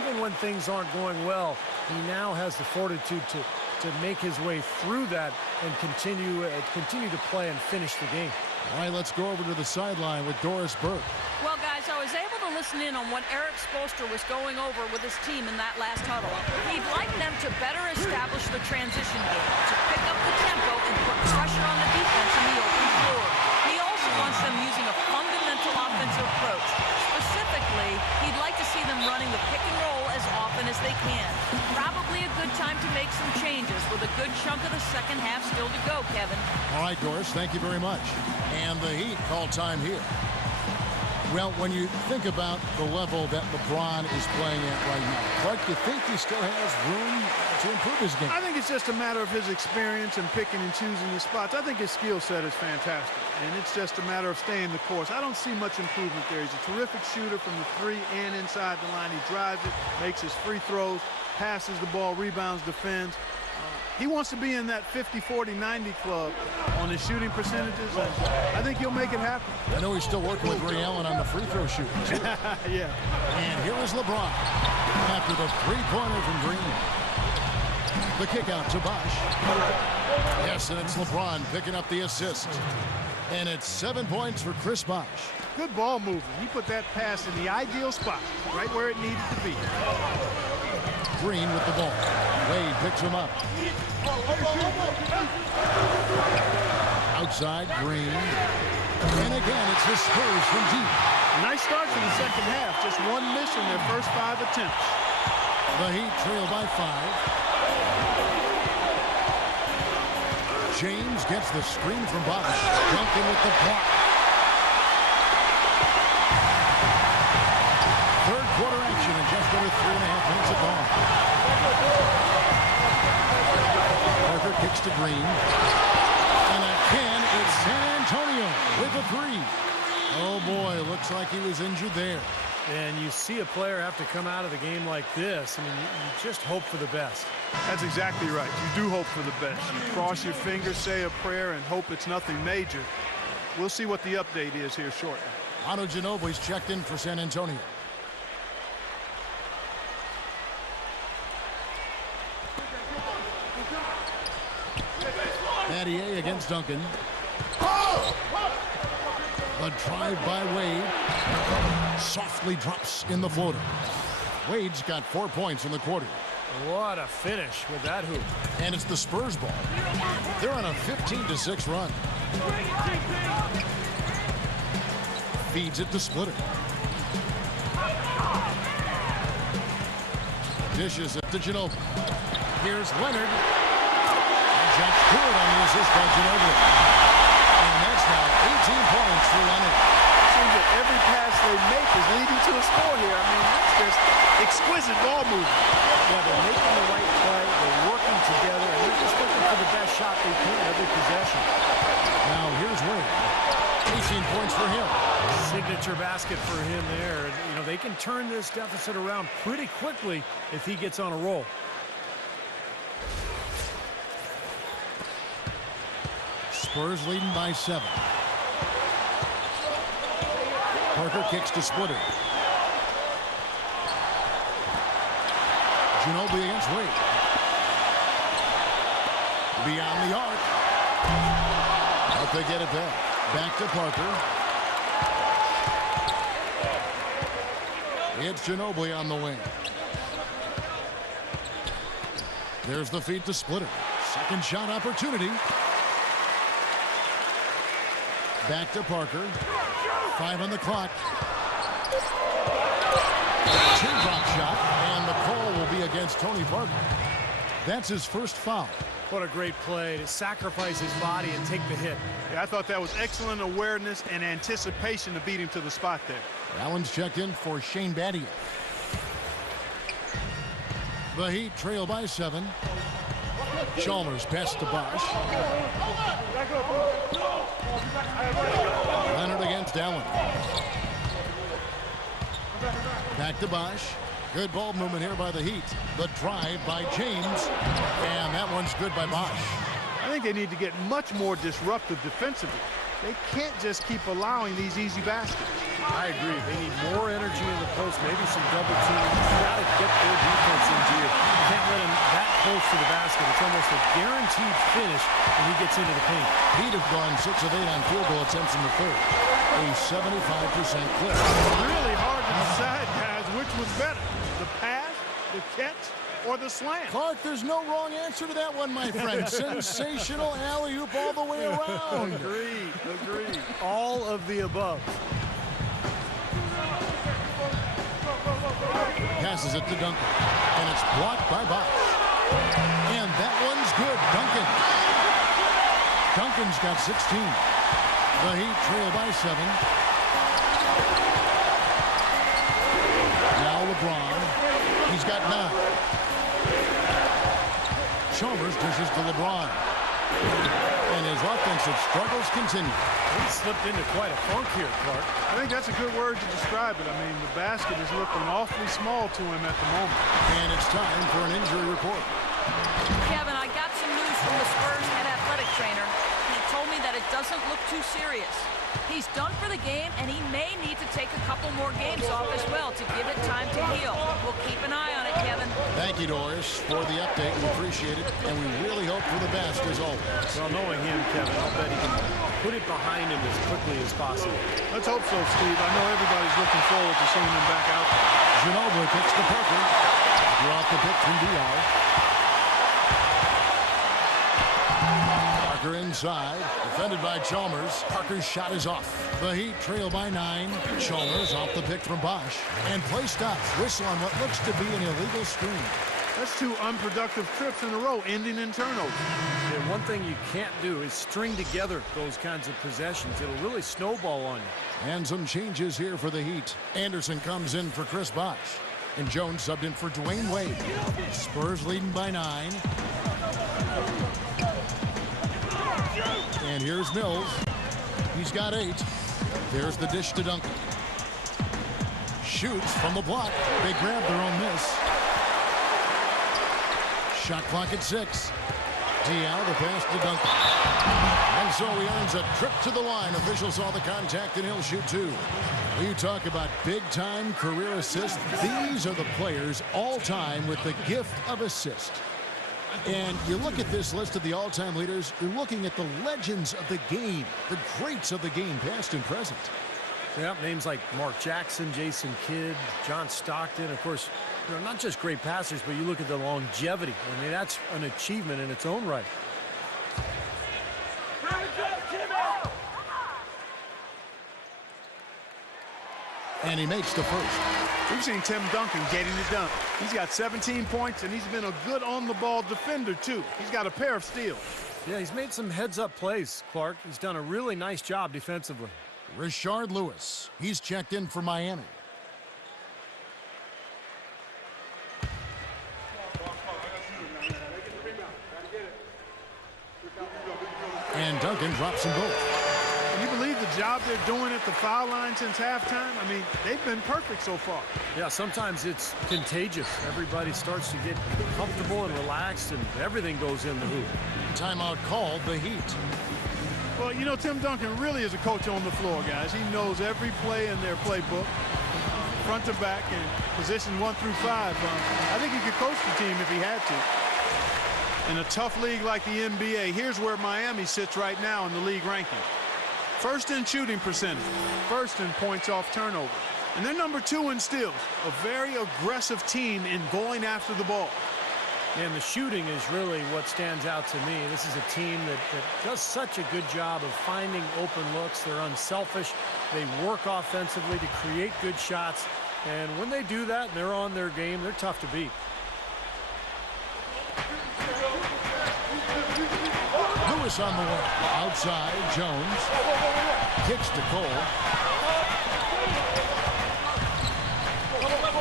Even when things aren't going well, he now has the fortitude to to make his way through that and continue to play and finish the game. All right, let's go over to the sideline with Doris Burke. Well, guys, I was able to listen in on what Eric Spoelstra was going over with his team in that last huddle. He'd like them to better establish the transition game, to pick up the tempo and put pressure on the defense in the open floor. He also wants them using a fundamental offensive approach. Specifically, he'd like to see them running the pick and roll as often as they can. Probably a good time to make some changes with a good chunk of the second half still to go, Kevin. All right, Doris, thank you very much. And the Heat call time here. Well, when you think about the level that LeBron is playing at right now, Clark, you think he still has room to improve his game? I think it's just a matter of his experience and picking and choosing his spots. I think his skill set is fantastic, and it's just a matter of staying the course. I don't see much improvement there. He's a terrific shooter from the three and inside the line. He drives it, makes his free throws, passes the ball, rebounds, defends. He wants to be in that 50, 40, 90 club on his shooting percentages, and I think he'll make it happen. I know he's still working with Ray Allen on the free throw shooting, too. Yeah. And here is LeBron after the three-pointer from Green. The kick out to Bosh. Yes, and it's LeBron picking up the assist. And it's 7 points for Chris Bosh. Good ball movement. He put that pass in the ideal spot, right where it needed to be. Green with the ball. Wade picks him up. Outside, Green. And again, it's the Spurs from deep. Nice start to the second half. Just one miss in their first 5 attempts. The Heat trail by 5. James gets the screen from Bosh. Duncan with the block. Third quarter action in just over 3.5 minutes of gone. Parker kicks to Green. And again, it's San Antonio with a three. Oh boy, looks like he was injured there. And you see a player have to come out of the game like this. I mean, you just hope for the best. That's exactly right. You do hope for the best. You cross your fingers, say a prayer, and hope it's nothing major. We'll see what the update is here shortly. Manu Ginobili's checked in for San Antonio. Mathieu against Duncan. The drive by Wade. Softly drops in the floater. Wade's got 4 points in the quarter. What a finish with that hoop. And it's the Spurs ball. They're on a 15-6 run. Feeds it to Splitter. Dishes it to Ginobili. Here's Leonard. Jumps good on the assist by Ginobili. And that's now 18 points for Leonard. It seems that every pass they make is leading to a score here. I mean, that's just exquisite ball movement. Yeah, they're making the right play, they're working together, and they're just looking for the best shot they can every possession. Now here's Wade. 18 points for him. Signature basket for him there. You know, they can turn this deficit around pretty quickly if he gets on a roll. Spurs leading by 7. Parker kicks to Splitter. Ginobili against Wade. Beyond the arc. But they get it back. Back to Parker. It's Ginobili on the wing. There's the feed to Splitter. Second shot opportunity. Back to Parker. 5 on the clock. Teardrop shot, and the call will be against Tony Parker. That's his first foul. What a great play to sacrifice his body and take the hit. Yeah, I thought that was excellent awareness and anticipation to beat him to the spot there. Allen's checked in for Shane Battier. The Heat trail by 7. Chalmers pass to Bosh. Leonard against Allen. Back to Bosh. Good ball movement here by the Heat. The drive by James. And that one's good by Bosh. I think they need to get much more disruptive defensively. they can't just keep allowing these easy baskets. I agree. They need more energy in the post, maybe some double teaming. You got to get their defense into you. You can't let him that close to the basket. It's almost a guaranteed finish when he gets into the paint. Heat have gone 6 of 8 on field goal attempts in the third. A 75% clip. Really hard to decide, guys, which was better. The pass, the catch, or the slam. Clark, there's no wrong answer to that one, my friend. Sensational alley-oop all the way around. Agreed. All of the above. Passes it to Duncan, and it's blocked by Bosch. And that one's good. Duncan's got 16. The Heat trail by 7. Now LeBron. He's got 9. Chalmers dishes to LeBron. And his offensive struggles continue. He slipped into quite a funk here, Clark. I think that's a good word to describe it. I mean, the basket is looking awfully small to him at the moment. And it's time for an injury report. Kevin, I got some news from the Spurs head athletic trainer. He told me that it doesn't look too serious. He's done for the game, and he may need to take a couple more games off as well to give it time to heal. We'll keep an eye on it, Kevin. Thank you, Doris, for the update. We appreciate it, and we really hope for the best as always. Well, knowing him, Kevin, I'll bet he can put it behind him as quickly as possible. Let's hope so, Steve. I know everybody's looking forward to seeing him back out there. Ginobili kicks to Parker. Draw the pick from Diaw. Parker inside, defended by Chalmers. Parker's shot is off. The Heat trail by 9. Chalmers off the pick from Bosch. And play stops. Whistle on what looks to be an illegal screen. That's 2 unproductive trips in a row, ending in turnovers. Yeah, one thing you can't do is string together those kinds of possessions. It'll really snowball on you. And some changes here for the Heat. Anderson comes in for Chris Bosch. And Jones subbed in for Dwayne Wade. Spurs leading by 9. And here's Mills. He's got 8. There's the dish to Duncan. Shoots from the block. They grab their own miss. Shot clock at 6. Diaw, the pass to Duncan. And so he earns a trip to the line. Official saw the contact, and he'll shoot 2. You talk about big-time career assists. These are the players all-time with the gift of assist. And you look at this list of the all-time leaders, you're looking at the legends of the game, the greats of the game, past and present. Yeah, names like Mark Jackson, Jason Kidd, John Stockton. Of course, not just great passers, but you look at the longevity. I mean, that's an achievement in its own right. And he makes the first. We've seen Tim Duncan getting it done. He's got 17 points, and he's been a good on-the-ball defender, too. He's got a pair of steals. Yeah, he's made some heads-up plays, Clark. He's done a really nice job defensively. Rashard Lewis. He's checked in for Miami. And Duncan drops them both. Can you believe the job they're doing at the foul line since halftime? I mean, they've been perfect so far. Yeah, sometimes it's contagious. Everybody starts to get comfortable and relaxed, and everything goes in the hoop. Timeout called, the Heat. Well, you know, Tim Duncan really is a coach on the floor, guys. He knows every play in their playbook, front to back, and position 1 through 5. I think he could coach the team if he had to. In a tough league like the NBA, here's where Miami sits right now in the league ranking. First in shooting percentage, first in points off turnover, and they're number 2 in steals. A very aggressive team in going after the ball. And the shooting is really what stands out to me. This is a team that does such a good job of finding open looks. They're unselfish. They work offensively to create good shots. And when they do that and they're on their game, they're tough to beat. Lewis on the way. Outside, Jones. Kicks to Cole.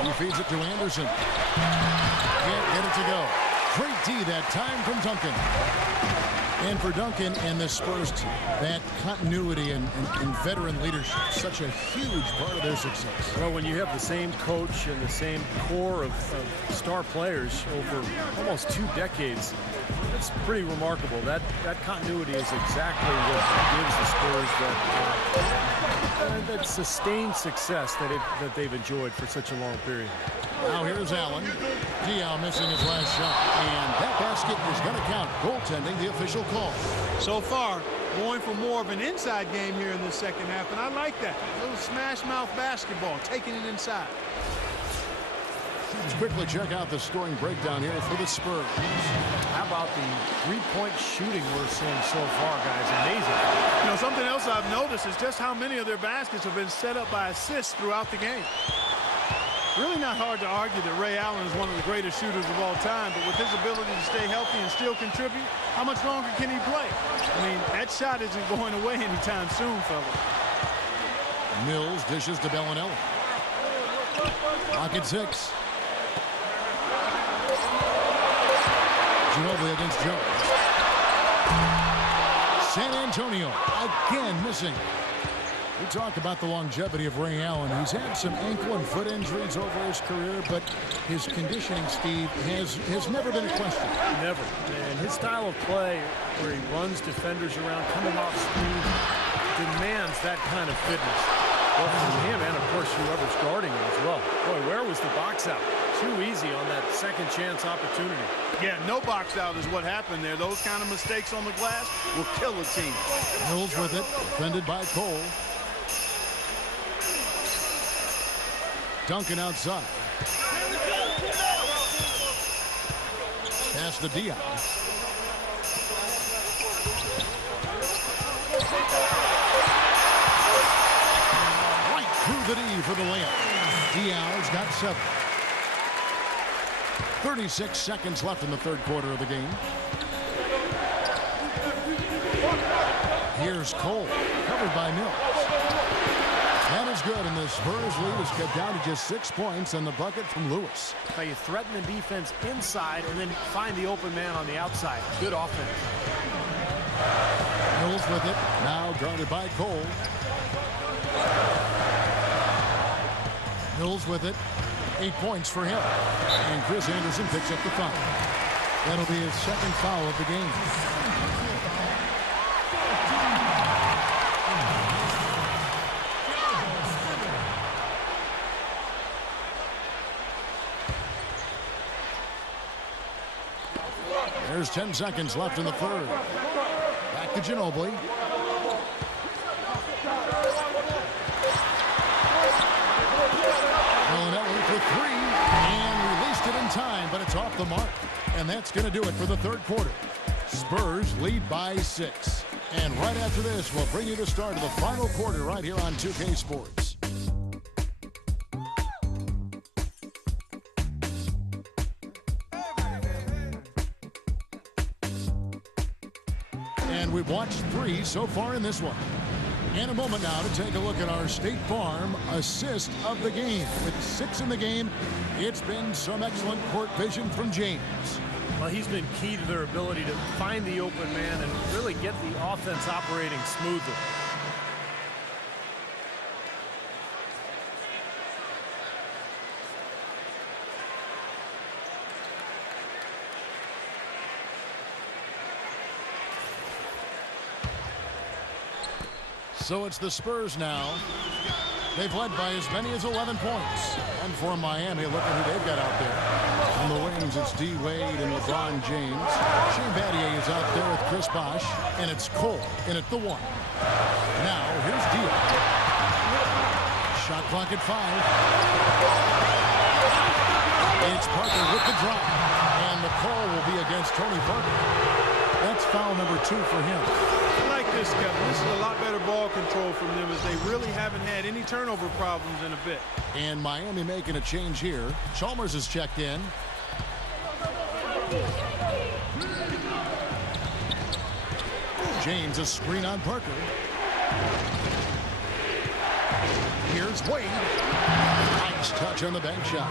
He feeds it to Anderson. Can't get it to go. Great D that time from Duncan. And for Duncan and the Spurs team, that continuity and veteran leadership is such a huge part of their success. Well, when you have the same coach and the same core of star players over almost 2 decades, that's pretty remarkable. That continuity is exactly what gives the Spurs that sustained success that they've enjoyed for such a long period. Now here's Allen. Diaw missing his last shot. And that basket is going to count. Goaltending, the official call. So far, going for more of an inside game here in the second half, and I like that. A little smash mouth basketball, taking it inside. Let's quickly check out the scoring breakdown here for the Spurs. How about the three-point shooting we're seeing so far, guys? Amazing. You know, something else I've noticed is just how many of their baskets have been set up by assists throughout the game. Really not hard to argue that Ray Allen is one of the greatest shooters of all time, but with his ability to stay healthy and still contribute, how much longer can he play? I mean, that shot isn't going away anytime soon, fellas. Mills dishes to Bellinelli. Pocket 6. Ginobili against Jones. San Antonio again missing. We talked about the longevity of Ray Allen. He's had some ankle and foot injuries over his career, but his conditioning, Steve, has never been a question. Never. And his style of play, where he runs defenders around, coming off speed, demands that kind of fitness. Well, from him and, of course, whoever's guarding him as well. Boy, where was the box out? Too easy on that second chance opportunity. Yeah, no box out is what happened there. Those kind of mistakes on the glass will kill a team. Mills with it, defended by Cole. Duncan outside. Pass to Diaw. Right through the D for the layup. Diaw's got 7. 36 seconds left in the third quarter of the game. Here's Cole, covered by Mills. That is good, and the Spurs lead is cut down to just 6 points and the bucket from Lewis. Now you threaten the defense inside and then find the open man on the outside. Good offense. Mills with it, now guarded by Cole. Mills with it, 8 points for him. And Chris Anderson picks up the foul. That'll be his second foul of the game. There's 10 seconds left in the third. Back to Ginobili. Bellinelli for 3 and released it in time, but it's off the mark. And that's going to do it for the third quarter. Spurs lead by 6. And right after this, we'll bring you the start of the final quarter right here on 2K Sports. And we've watched 3 so far in this one. And a moment now to take a look at our State Farm assist of the game. With 6 in the game, it's been some excellent court vision from James. Well, he's been key to their ability to find the open man and really get the offense operating smoothly. So it's the Spurs now. They've led by as many as 11 points. And for Miami, look at who they've got out there. On the wings, it's D. Wade and LeBron James. Shane Battier is out there with Chris Bosh. And it's Cole in at the 1. Now, here's Diaw. Shot clock at 5. It's Parker with the drop. And the call will be against Tony Parker. That's foul number 2 for him. I like this, Kevin. This is a lot better ball control from them, as they really haven't had any turnover problems in a bit. And Miami making a change here. Chalmers is checked in. James, a screen on Parker. Here's Wade. Nice touch on the bank shot.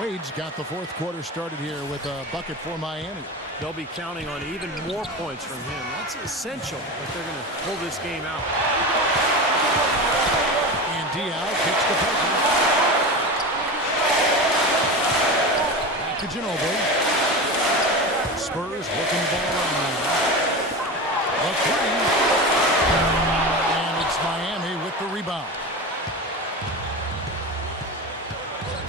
Wade's got the fourth quarter started here with a bucket for Miami. they'll be counting on even more points from him. That's essential if they're going to pull this game out. And Diao kicks the Parker. Back to Ginobili. Spurs working the ball around now. A three. And it's Miami with the rebound.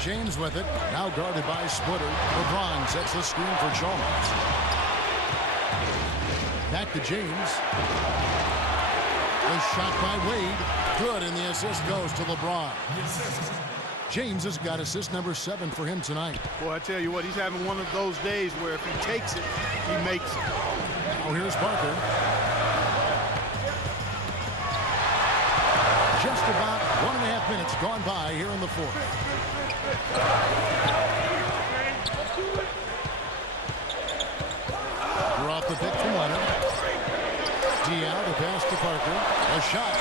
James with it. Now guarded by Splitter. LeBron sets the screen for Chalmers. Back to James. The shot by Wade. Good, and the assist goes to LeBron. James has got assist number 7 for him tonight. Boy, I tell you what, he's having one of those days where if he takes it, he makes it. Now here's Parker. Just about 1.5 minutes gone by here in the fourth. Drop the pick from Leonard. Diao to pass to Parker. A shot.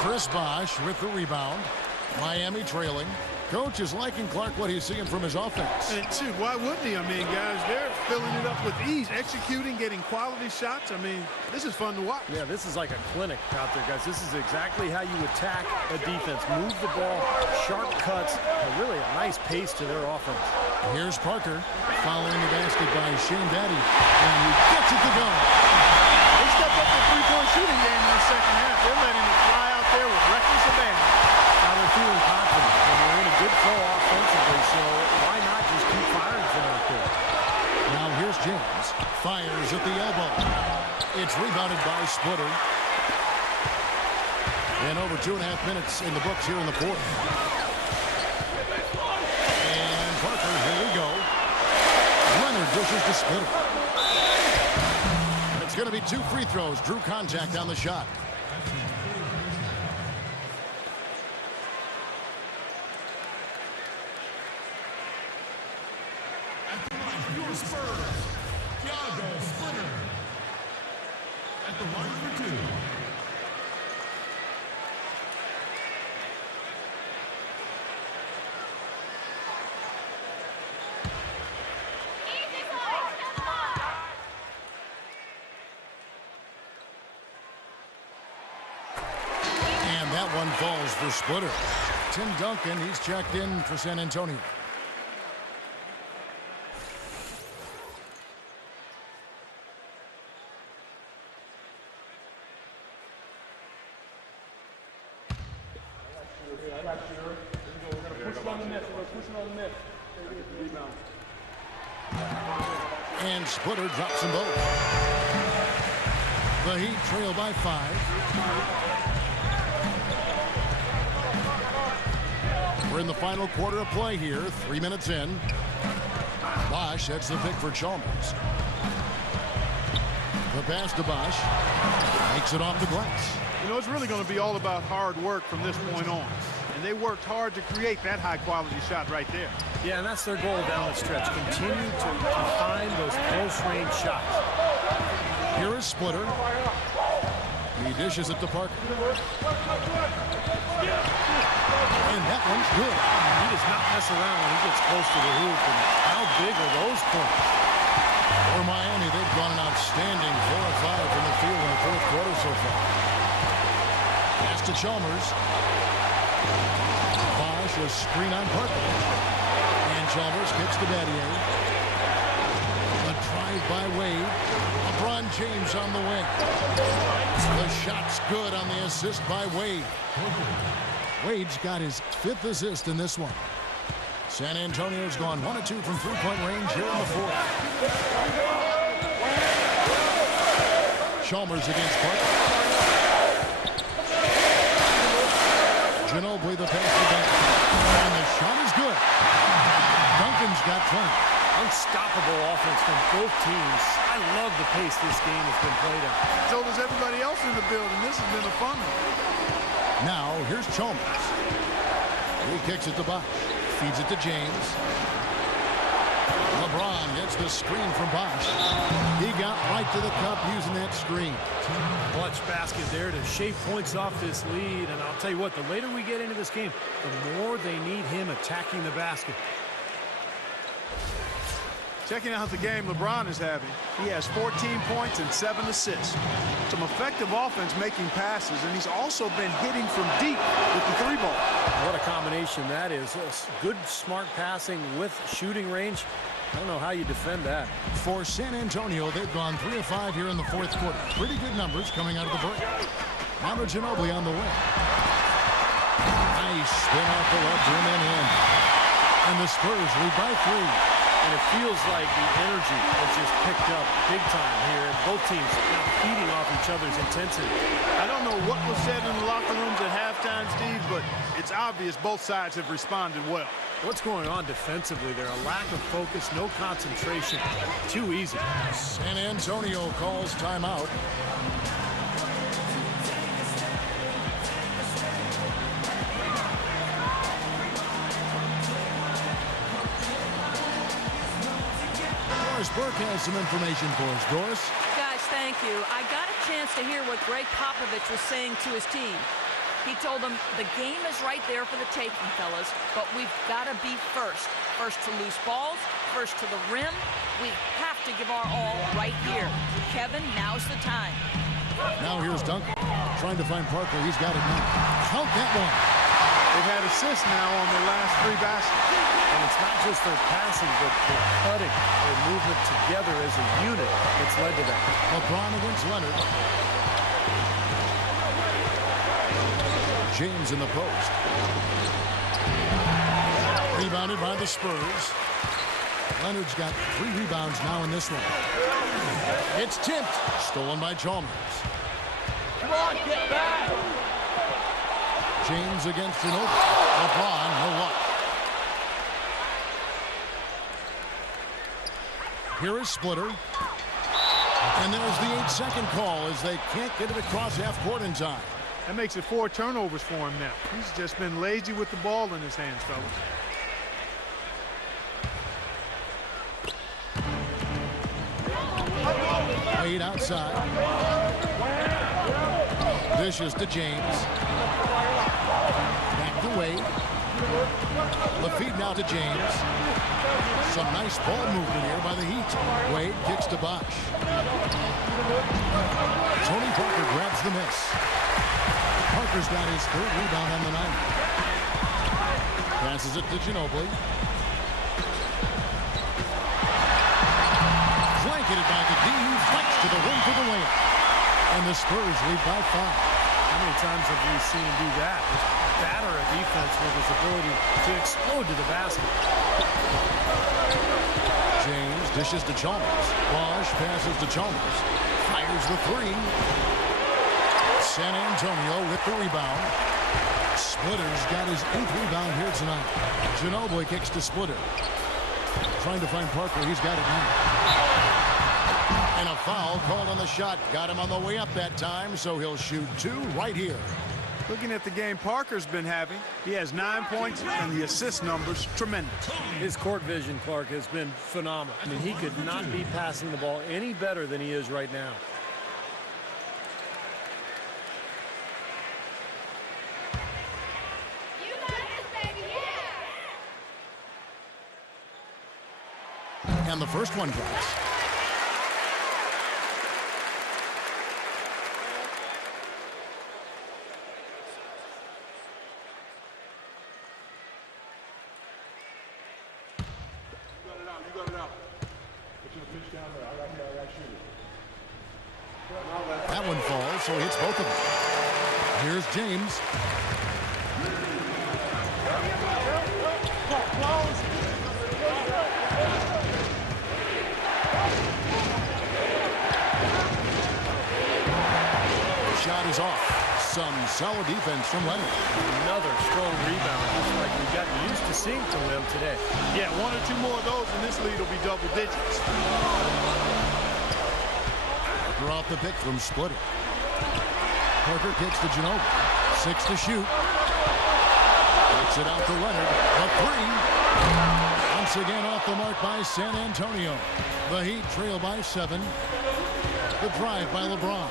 Chris Bosh with the rebound. Miami trailing. Coach is liking Clark what he's seeing from his offense. And shoot, why wouldn't he? I mean, guys, they're filling it up with ease, executing, getting quality shots. I mean, this is fun to watch. Yeah, this is like a clinic out there, guys. This is exactly how you attack a defense. Move the ball, sharp cuts, and really a nice pace to their offense. Here's Parker following the basket by Shane Daddy, and he gets it to go. They stepped up the three-point shooting game in the second half. They're letting it fly out there with reckless abandon. Now they're feeling confident, and they're in a good flow offensively, so why not just keep firing from out there? Now here's James. Fires at the elbow. It's rebounded by Splitter. And over 2.5 minutes in the books here in the fourth. And Parker, here we go. Leonard dishes to Splitter. It's going to be 2 free throws. Drew contact on the shot. At the line for 2. And that one falls for Splitter. Tim Duncan, he's checked in for San Antonio. And Splitter drops them both. The Heat trail by 5. We're in the final quarter of play here. 3 minutes in. Bosh sets the pick for Chalmers. The pass to Bosh. Makes it off the glass. You know, it's really going to be all about hard work from this point on. And they worked hard to create that high-quality shot right there. Yeah, and that's their goal down the stretch. Continue to find those close-range shots. Here is Splitter. He dishes it to Parker. And that one's good. He does not mess around when he gets close to the hoop. And how big are those points? For Miami, they've gone an outstanding 4 of 5 from the field in the fourth quarter so far. Pass to Chalmers. Bosh, a screen on Parker. And Chalmers kicks to Battier. A drive by Wade. LeBron James on the wing. The shot's good on the assist by Wade. Wade's got his 5th assist in this one. San Antonio's gone 1 of 2 from three-point range here in the fourth. Chalmers against Parker. Ginobili the pass to Duncan. And the shot is good. Duncan's got 20. Unstoppable offense from both teams. I love the pace this game has been played at. So does everybody else in the building. This has been a fun one. Now, here's Chalmers. He kicks it to Bosh. Feeds it to James. LeBron gets the screen from Bosh. He got right to the cup using that screen. Clutch basket there to shave points off this lead. And I'll tell you what, the later we get into this game, the more they need him attacking the basket. Checking out the game LeBron is having, he has 14 points and 7 assists. Some effective offense making passes, and he's also been hitting from deep with the 3-ball. What a combination that is. Good, smart passing with shooting range. I don't know how you defend that. For San Antonio, they've gone 3 of 5 here in the fourth quarter. Pretty good numbers coming out of the break. Nanjiroh on the wing. Nice spin off the left rim and in. And the Spurs lead by 3. And it feels like the energy has just picked up big time here. And both teams now feeding off each other's intensity. I don't know what was said in the locker rooms at halftime, Steve, but it's obvious both sides have responded well. What's going on defensively there? A lack of focus, no concentration. Too easy. San Antonio calls timeout. Doris Burke has some information for us. Doris? Guys, thank you. I got a chance to hear what Greg Popovich was saying to his team. He told them, the game is right there for the taking, fellas, but we've got to be first. First to loose balls, first to the rim. We have to give our all right here. Kevin, now's the time. Now here's Duncan trying to find Parker. He's got it now. Count that one. They've had assists now on their last 3 baskets. And it's not just their passing, but their cutting, their movement together as a unit that's led to that. LeBron against Leonard. James in the post. Rebounded by the Spurs. Leonard's got 3 rebounds now in this one. It's tipped. Stolen by Chalmers. Come on, get back! James against Ginobili. LeBron, no luck. Here is Splitter. And there's the 8-second call as they can't get it across half court in time. That makes it 4 turnovers for him now. He's just been lazy with the ball in his hands, fellas. Wade outside. Dishes to James. Back to Wade. The feed now to James. Some nice ball movement here by the Heat. Wade kicks to Bosch. Tony Parker grabs the miss. Parker's got his 3rd rebound on the night. Passes it to Ginobili. Blanketed by the D, who fights to the rim for the layup. And the Spurs lead by 5. How many times have we seen him do that? Just batter a defense with his ability to explode to the basket. James dishes to Chalmers. Bosch passes to Chalmers. Fires the 3. San Antonio with the rebound. Splitter's got his 8th rebound here tonight. Ginobili kicks to Splitter. Trying to find Parker. He's got it now. And a foul called on the shot. Got him on the way up that time, so he'll shoot 2 right here. Looking at the game Parker's been having, he has 9 points, and the assist numbers tremendous. His court vision, Clark, has been phenomenal. I mean, he could not be passing the ball any better than he is right now. And the first one drops. That one falls, so he hits both of them. Here's James. Shot is off. Some solid defense from Leonard. Another strong rebound, just like we've gotten used to seeing from them today. Yeah, 1 or 2 more of those, and this lead will be double digits. Parker off the pick from Splitter. Parker kicks to Ginobili. 6 to shoot. Kicks it out to Leonard. A 3. Once again off the mark by San Antonio. The Heat trail by 7. The drive by LeBron.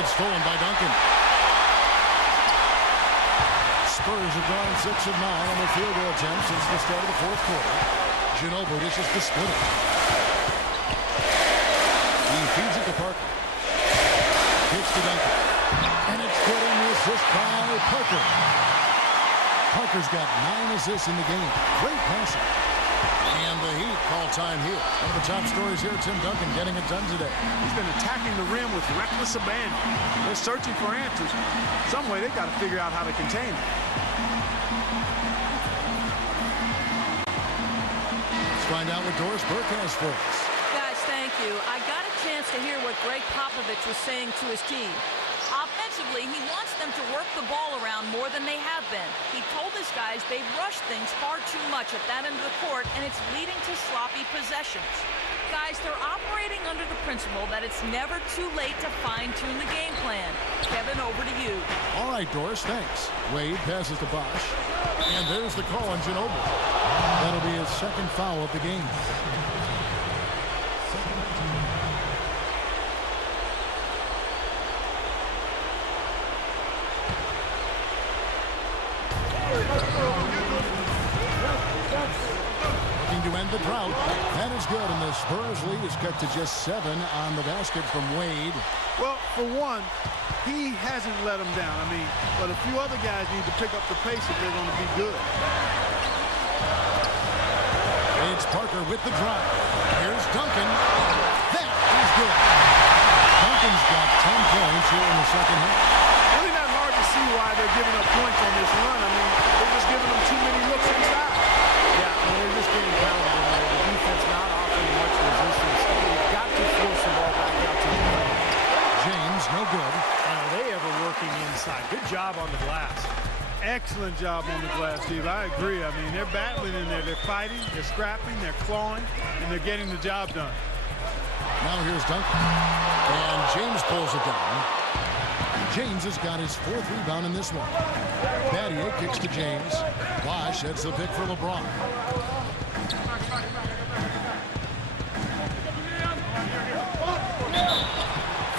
It's stolen by Duncan. Spurs have gone 6 of 9 on their field goal attempts since the start of the fourth quarter. Ginobili dishes the splitter. He feeds it to Parker. Kicks to Duncan. And it's good on the assist by Parker. Parker's got 9 assists in the game. Great passing. And the Heat call time here. One of the top stories here, Tim Duncan getting it done today. He's been attacking the rim with reckless abandon. They're searching for answers. Some way they've got to figure out how to contain it. Let's find out what Doris Burke has for us. Guys, thank you. I got a chance to hear what Greg Popovich was saying to his team. Offensively, he wants them to work the ball around more than they have been. He told his guys they've rushed things far too much at that end of the court, and it's leading to sloppy possessions. Guys, they're operating under the principle that it's never too late to fine-tune the game plan. Kevin, over to you. All right, Doris, thanks. Wade passes to Bosch. And there's the call on Ginobili. That'll be his second foul of the game. Looking to end the drought. That is good, and the Spurs lead is cut to just 7 on the basket from Wade. Well, for one, he hasn't let them down. I mean, but a few other guys need to pick up the pace if they're going to be good. It's Parker with the drive. Here's Duncan. That is good. Duncan's got 10 points here in the second half. Really not hard to see why they're giving up points on this run. I mean, they're just giving them too many looks inside. Yeah, and they're just getting pounded in there. The defense not offering much resistance. They've got to force the ball back out to the rim. James, no good. Are they ever working inside? Good job on the glass. Excellent job on the glass, Steve. I agree. I mean, they're battling in there. They're fighting, they're scrapping, they're clawing, and they're getting the job done. Now here's Duncan. And James pulls it down. James has got his 4th rebound in this one. Battier kicks to James. Bosch heads the pick for LeBron.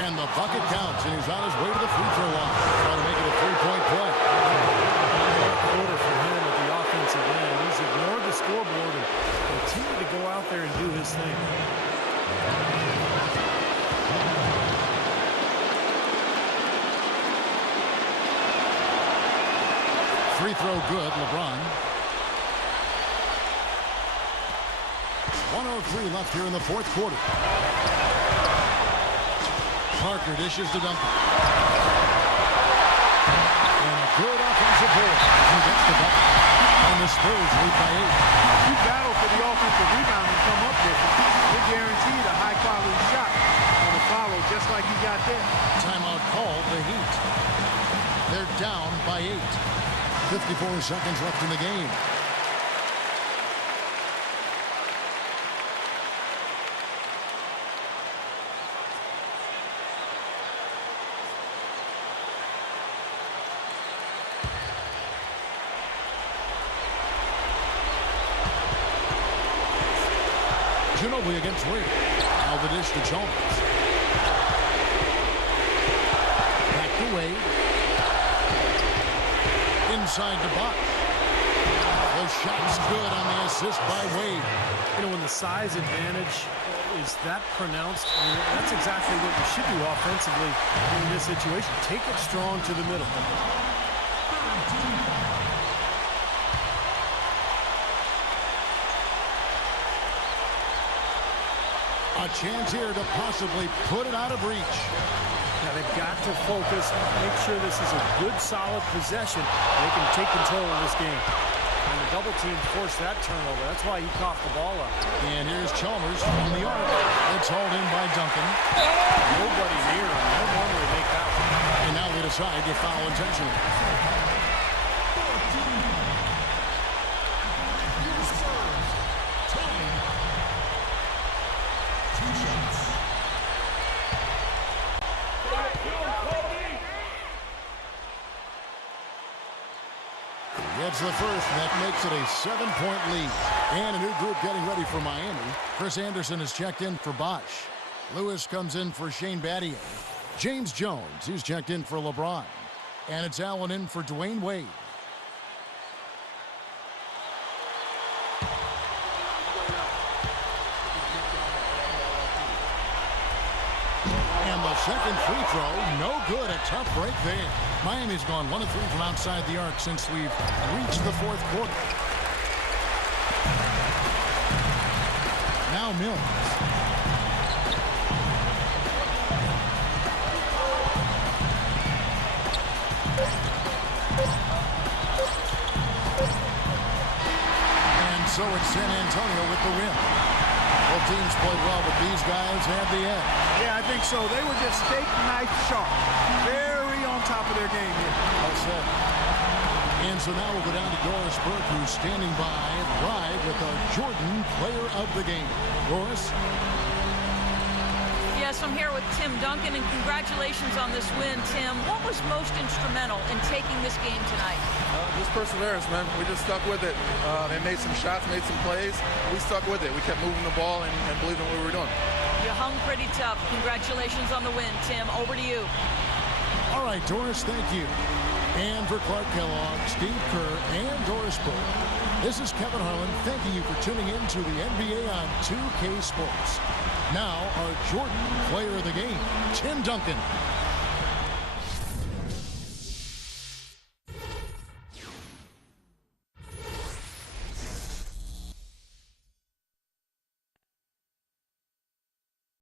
And the bucket counts, and he's on his way to the free throw line. Trying to make it a 3-point play. Quarter for him at the offensive end. He's ignored the scoreboard and continued to go out there and do his thing. Free throw good, LeBron. 1:03 left here in the 4th quarter. Parker dishes to Duncan. And a good offensive board. He gets the bucket. And the Spurs lead by 8. You battle for the offensive rebound and come up with it. You're guaranteed a high-quality shot on the follow, just like you got there. Timeout called, the Heat. They're down by 8. 54 seconds left in the game. Ginobili against Wade. Now the dish to Chalmers. Back to Wade. Inside to Bosch. The shot's good on the assist by Wade. You know, when the size advantage is that pronounced, I mean, that's exactly what you should do offensively in this situation. Take it strong to the middle. A chance here to possibly put it out of reach. Now they've got to focus, make sure this is a good, solid possession. They can take control of this game. And the double team forced that turnover. That's why he coughed the ball up. And here's Chalmers from the arc. It's hauled in by Duncan. Nobody near him. No wonder they make that one. And now they decide to foul intentionally. Gets the first, and that makes it a 7-point lead. And a new group getting ready for Miami. Chris Anderson has checked in for Bosch. Lewis comes in for Shane Battier. James Jones, he's checked in for LeBron. And it's Allen in for Dwayne Wade. second free throw, no good. A tough break there. Miami's gone 1 of 3 from outside the arc since we've reached the fourth quarter. Now Mills. And so it's San Antonio with the win. Both teams played well, but these guys had the edge. Yeah, I think so. They were just steak knife sharp. Very on top of their game here. Well said. And so now we'll go down to Doris Burke, who's standing by live with our Jordan Player of the Game. Doris? Yes, I'm here with Tim Duncan, and congratulations on this win, Tim. What was most instrumental in taking this game tonight? Just perseverance, man. We just stuck with it. They made some shots, made some plays. We stuck with it. We kept moving the ball and believing what we were doing. You hung pretty tough. Congratulations on the win, Tim. Over to you. All right, Doris, thank you. And for Clark Kellogg, Steve Kerr, and Doris Burke, this is Kevin Harlan thanking you for tuning in to the NBA on 2K Sports. Now, our Jordan Player of the Game, Tim Duncan.